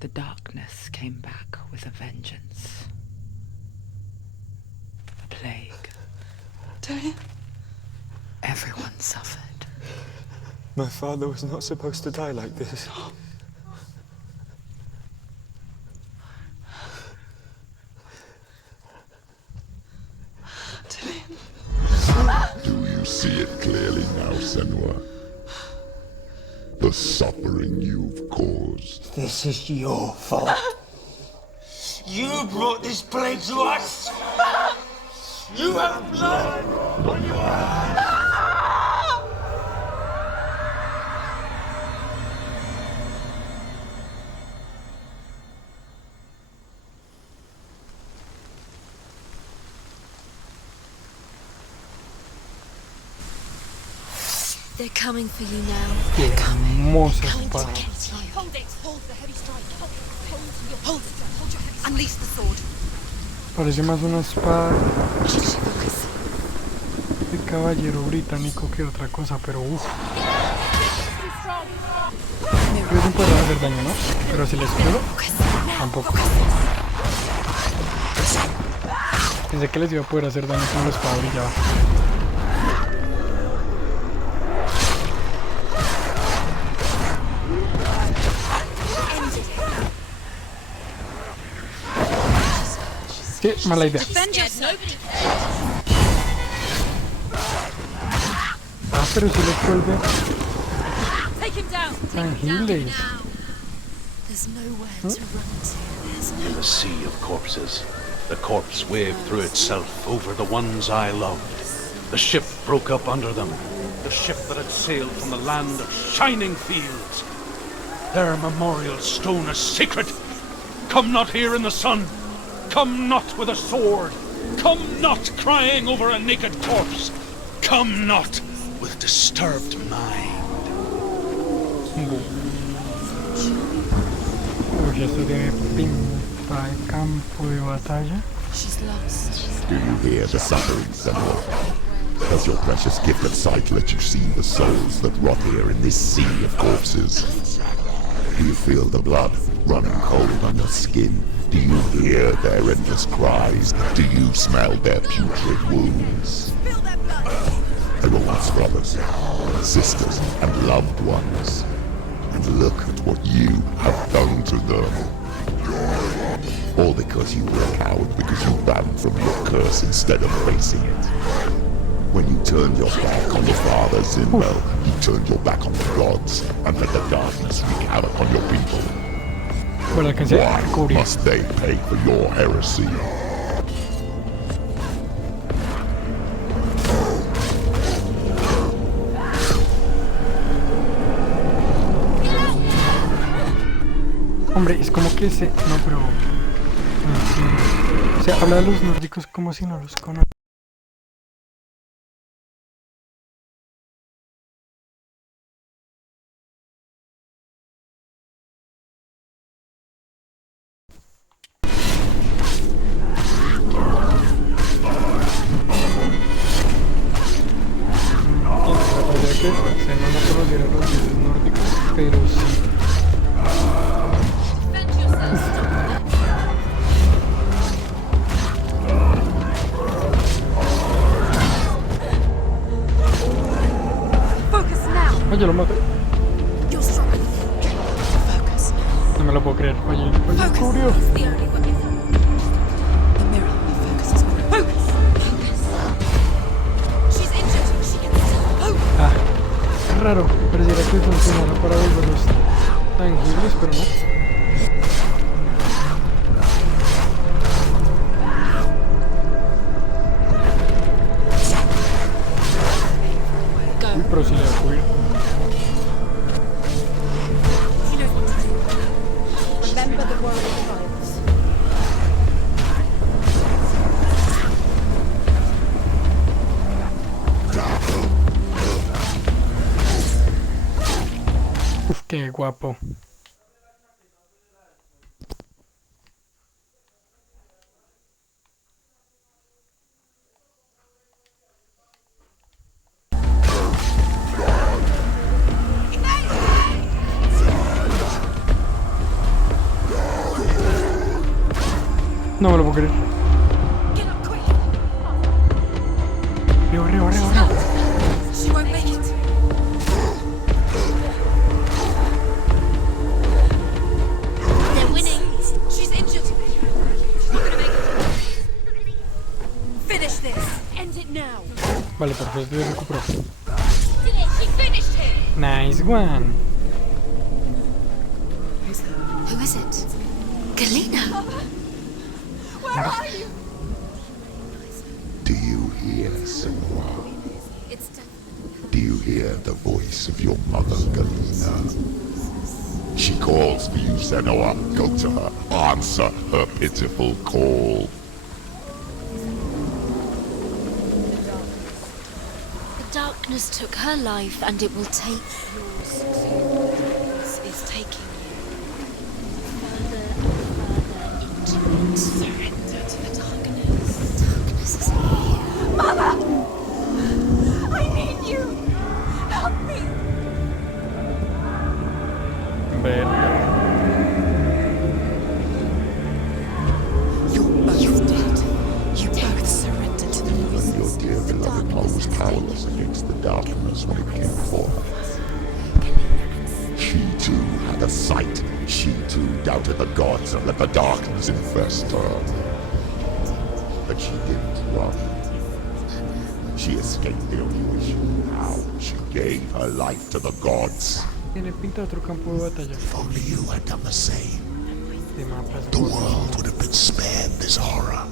the darkness came back with a vengeance. A plague. Dillion? Everyone suffered. My father was not supposed to die like this. Dillion? Do you see it clearly now, Senua? The suffering you've caused. This is your fault. You brought this plague to us. You have blood on your hands. They're coming for you now. Qué hermosa espada. Hold it. Hold the heavy strike. Hold it. Hold your heavy strike. Unleash the sword. Parece más una espada de caballero británico que otra cosa, pero uff. Creo que puede hacer daño, ¿no? Pero si le escudo, tampoco. Pensé que les iba a poder hacer daño con la espada brillaba. Sí, mala idea. Ah, pero si les vuelve tangibles. There's nowhere to run to. In the sea of corpses, the corpse waved through itself over the ones I loved. The ship broke up under them, the ship that had sailed from the land of shining fields. Their memorial stone is sacred. Come not here in the sun. Come not with a sword. Come not crying over a naked corpse. Come not with disturbed mind. Uy, esto tiene pinta de campo de batalla. She's lost. Do you hear the suffering, Senua? Does your precious gift of sight let you see the souls that rot here in this sea of corpses? Do you feel the blood running cold on your skin? Do you hear their endless cries? Do you smell their putrid wounds? They were once brothers, sisters, and loved ones. And look at what you have done to them. All because you were a coward, because you ran from your curse instead of facing it. When you turned your back on your father, Zinbo, you turned your back on the gods, and let the darkness wreak havoc on your people. Bueno, alcancé a Why cubrir. must they pay for your heresy? Hombre, es como que se... No, pero... O sea, habla de los nórdicos como si no los conociera. Que o sea, no conociera los dioses nórdicos, pero sí. Oye, lo maté. No me lo puedo creer. Oye, cubrió. Ah, es raro. Pareciera que funcionara para volverlos tangibles, pero no. Uy, pero si le va a cubrir. Uf, qué guapo. No me lo puedo creer. Arriba. She won't make it. They're winning. She's injured. Not gonna make it. Finish this. End it now. Vale, perfecto, ya recuperó. Did it. She finished him. Nice one. Who is it? Galena. Where are you? Do you hear, Senua? It's Do you hear the voice of your mother, Galena? She calls for you, Senua. Go to her. Answer her pitiful call. The darkness took her life, and it will take yours too. It's taking you further and further into it. Surrender to the darkness. Darkness is here. Mother! I need you! Help me! Verga. You're both dead. You both surrendered to the Even voices. your dear beloved mother was powerless against the darkness when it came for her. She too had a sight. She too doubted the gods and let the darkness infest her. But she didn't run. She escaped the only way she knew how. She gave her life to the gods. Tiene pinta de otro campo de batalla. If only you had done the same, De mapas. the world would have been spared this horror.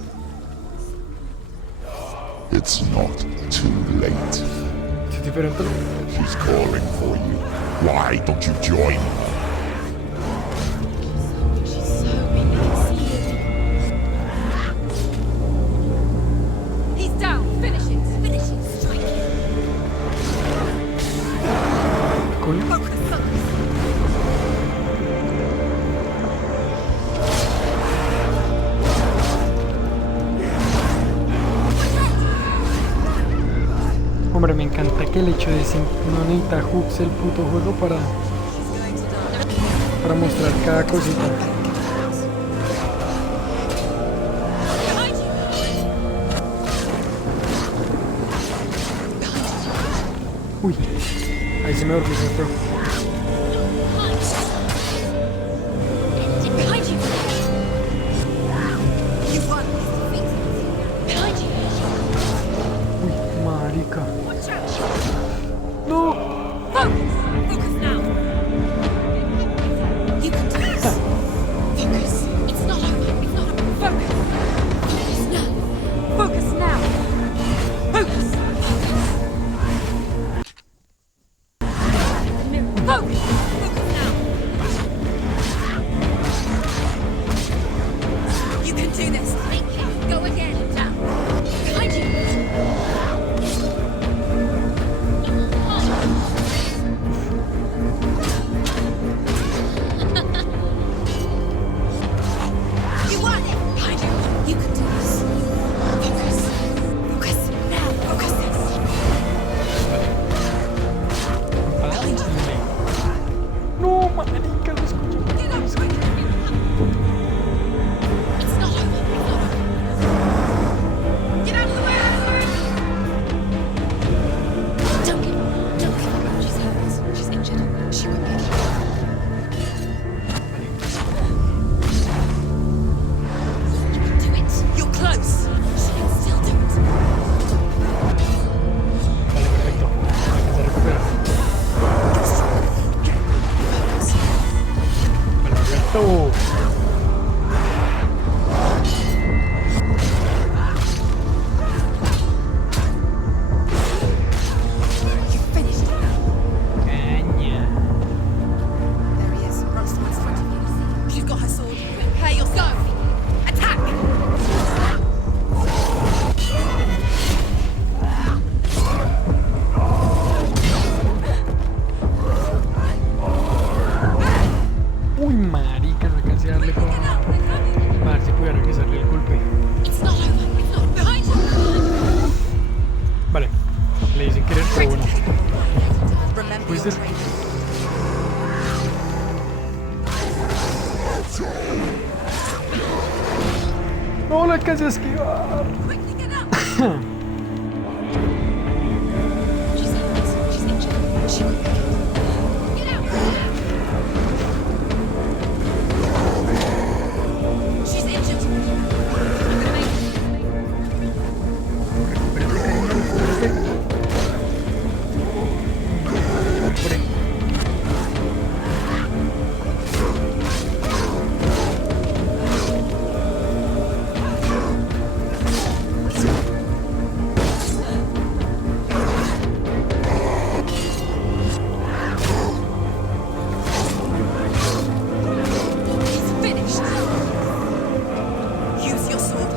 It's not too late. Es diferente. She's calling for you. Why don't you join her? He's down. Finish it. Finish it. Strike it. Coño. Focus. Hombre, me encanta que el hecho de que no necesita hooks el puto juego para mostrar cada cosita. Uy, ahí se me dormí, pero... Behind you! You won! Behind you! Uy, marica. Watch out! No. Focus! Focus now! You can do this! Focus! It's not over! It's not over! Focus! Focus now! Focus now! Focus! Focus! Focus now! You can do this! Go again! Down! Behind you! You won! Behind you! You can do this! Focus! Focus! Now! Focus this! No, marica, lo escuché. Get up quick! It's not over! It's not over! Get out of the way! Don't give up! She's hurt. She's injured. She won't make it. You can do it! You're close! She can still do it! Vale, perfecto. Hay que se recupera. Vale, perfecto. You finished it! Caña. There he is, across the front of you. She's got her sword. Prepare your go! Attack! Uy, marica, no alcancé a darle con... A ver si pudiera regresarle el golpe. It's not over. It's not behind you. Vale, le dicen querer, pero bueno. Remember Puede your ser. training. No, la alcancé a esquivar. Quickly get up. She's hurt. She's injured. She won't make it. Get out. She's injured. I'm gonna make it. Recupérate, cariño, recupérate. Recupere. He's finished. Use your sword.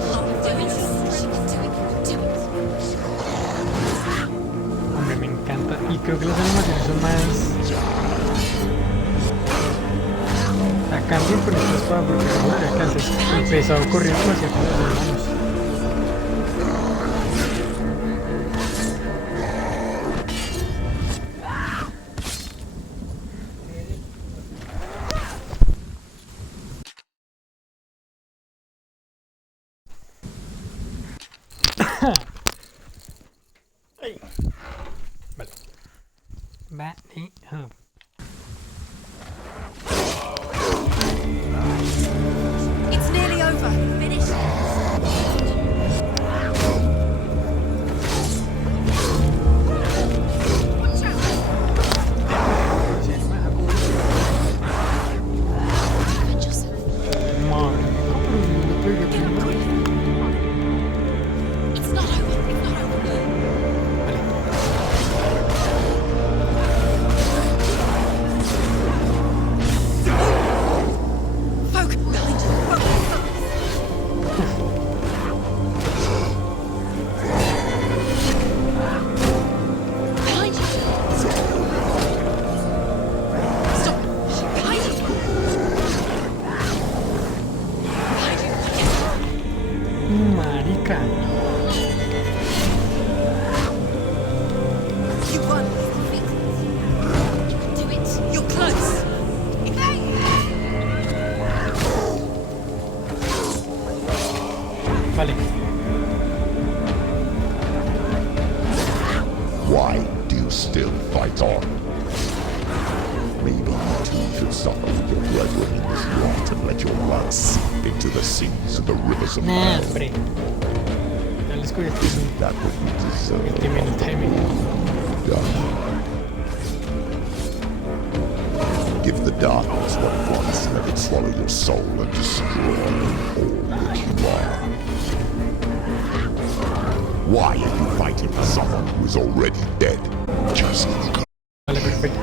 Do it. She can do it. Do it. Hombre, me encanta. Y creo que las animaciones son más... La cambio con esta espada porque no le alcances. El pesado corriendo hacia con las dos manos. Ay. Vale. Vale. It's nearly over. Finish. Watch out. Defend yourself. Madre, ¿cómo no te Get up quick. It's not over. It's not over. Focus. Behind you. Focus. Behind you. Stop. Behind you. Behind you. Marica. Vale. Why do you still fight on? Maybe you too should suffer with your brethren in this rot and let your blood seep into the seas and the rivers of Nah, hell. hombre. Ya les cogiste Isn't that what you deserve? el timing. Give the darkness what it wants, let it swallow your soul and destroy all that you are. Why are you fighting for someone who is already dead? Just Vale, perfecto.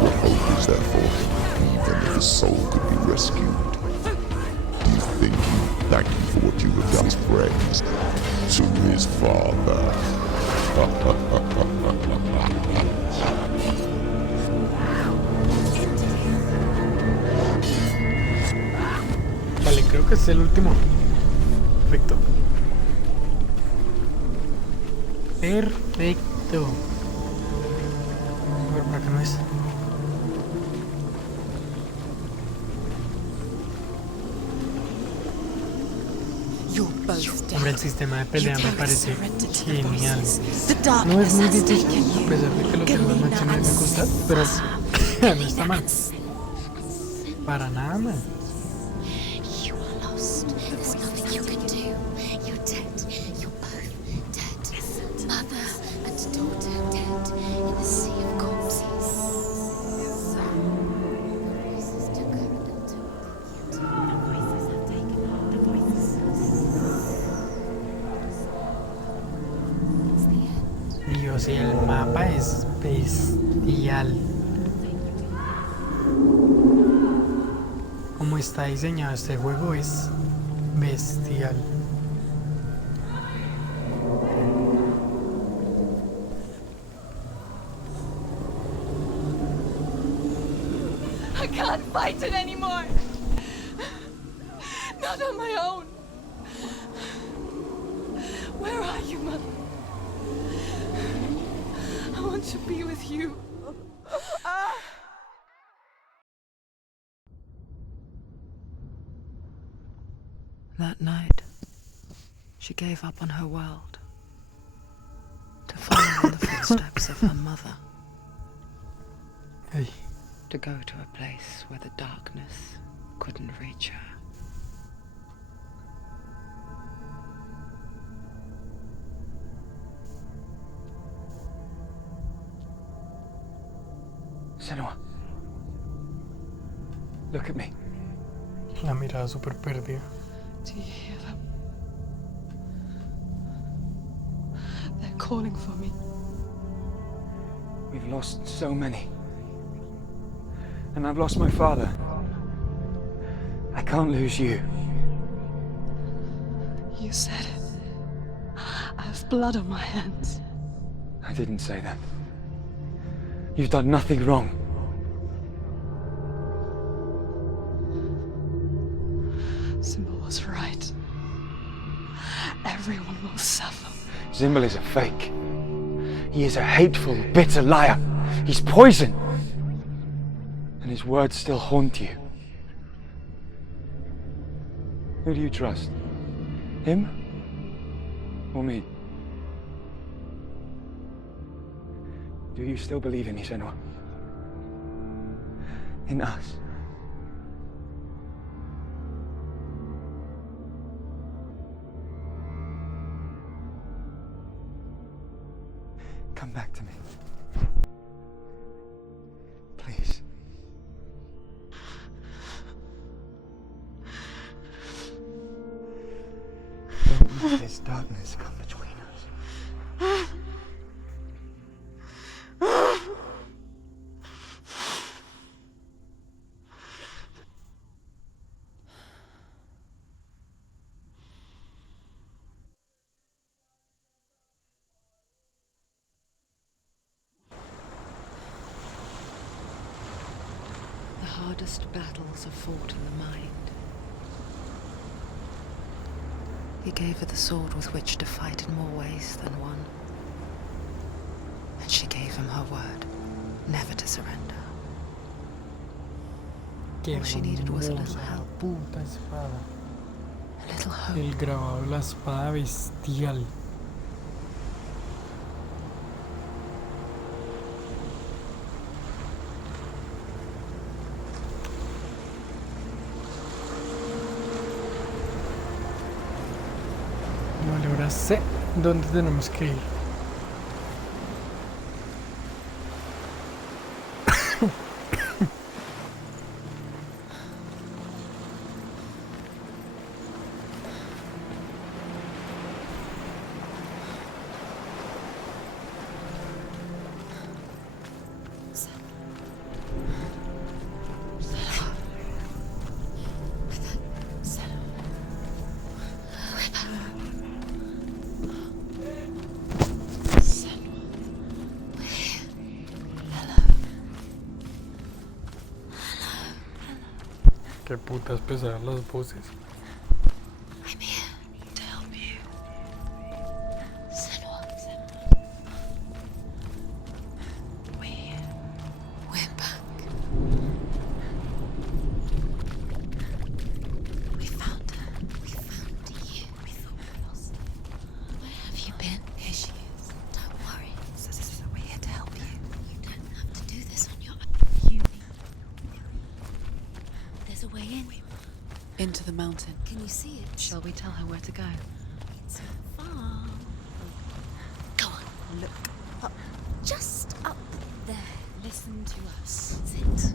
what hope is there for him, even if his soul could be rescued? Do you think he thank you for what you have done, his friends, to his father? Vale, creo que es el último. Perfecto. Perfecto. A ver, por acá no es. You're both Hombre, el dead. sistema de pelea me You parece surrendered to the genial. voices. The No es darkness muy has difícil, taken a you. pesar de que lo tengo en máxima dificultad, pero no está mal. Para nada mal. You are lost. There's nothing you can do. You're dead. You're both dead. Mother and daughter dead in the sea of corpses. The voices took over and told you. The voices have taken over. The voices. It's the end. Dios, y el mapa es bestial. Como está diseñado este juego es bestial. I can't fight it anymore. Not on my own. Where are you, Mother? I want to be with you. That night, she gave up on her world to follow in the footsteps of her mother, Ay, to go to a place where the darkness couldn't reach her. Senua. Look at me. la mirada súper perdida. Do you hear them? They're calling for me. We've lost so many. And I've lost my father. I can't lose you. You said it. I have blood on my hands. I didn't say that. You've done nothing wrong. Simba was right. Everyone will suffer. Zimbel is a fake. He is a hateful, bitter liar. He's poison. And his words still haunt you. Who do you trust? Him? Or me? Do you still believe in me, Senua? In us? Come back to me. Please. Don't let this darkness come between us. The hardest battles are fought in the mind. He gave her the sword with which to fight in more ways than one. And she gave him her word, never to surrender. Qué All she needed was a little hermosa help. puta espada. little home. El grabado de la espada bestial. Vale, ahora sé dónde tenemos que ir. Qué putas pesadas las voces. I'm here to help you. Senua. We're back. We found her. We found you. We thought we lost her. Where have you been? Here she is. Don't worry. We're here to help you. You don't have to do this on your own. You. There's a way in. Into the mountain. Can you see it? Shall we tell her where to go? It's not far. Go on. Look Up. Just up there. Listen to us. That's it.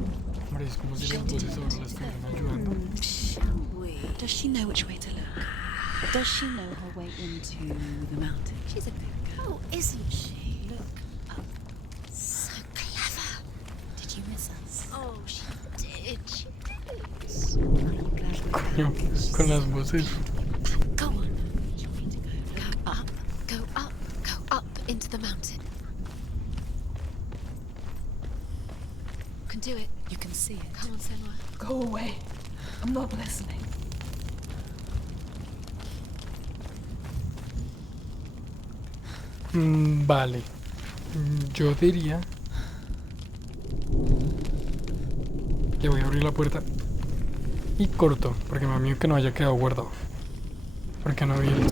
Hombre, es como si las voces ahora la estuvieran ayudando. Shall we? Does she know which way to look? Does she know her way into the mountain? She's a good girl, isn't she? Look up. So clever. Did you miss us? Oh, she did. She did. Coño, con las voces. Go on. You want me to go? Go up. Go up. Go up into the mountain. You can do it. You can see it. Come on, Senua. Go away. I'm not listening. Vale. Yo diría que voy a abrir la puerta y corto, porque me da miedo que no haya quedado guardado. Porque no vi el...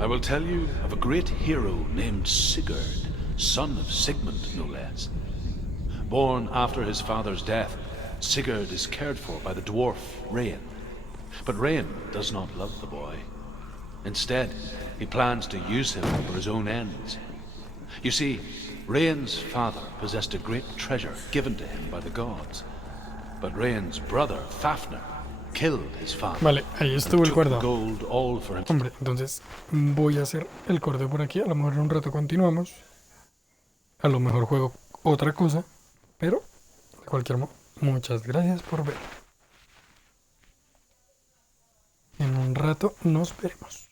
I will tell you of a great hero named Sigurd, son of Sigmund, no less. Born after his father's death, Sigurd is cared for by the dwarf Rain. But Rain does not love the boy. Instead, he plans to use him for his own ends. You see, Rain's father possessed a great treasure given to him by the gods. But Rain's brother, Fafnir, killed his father. Vale, ahí estuvo el Took the guardado. gold all for him. Hombre, entonces voy a hacer el corte por aquí. A lo mejor en un rato continuamos. A lo mejor juego otra cosa. Pero, de cualquier modo, muchas gracias por ver. En un rato nos veremos.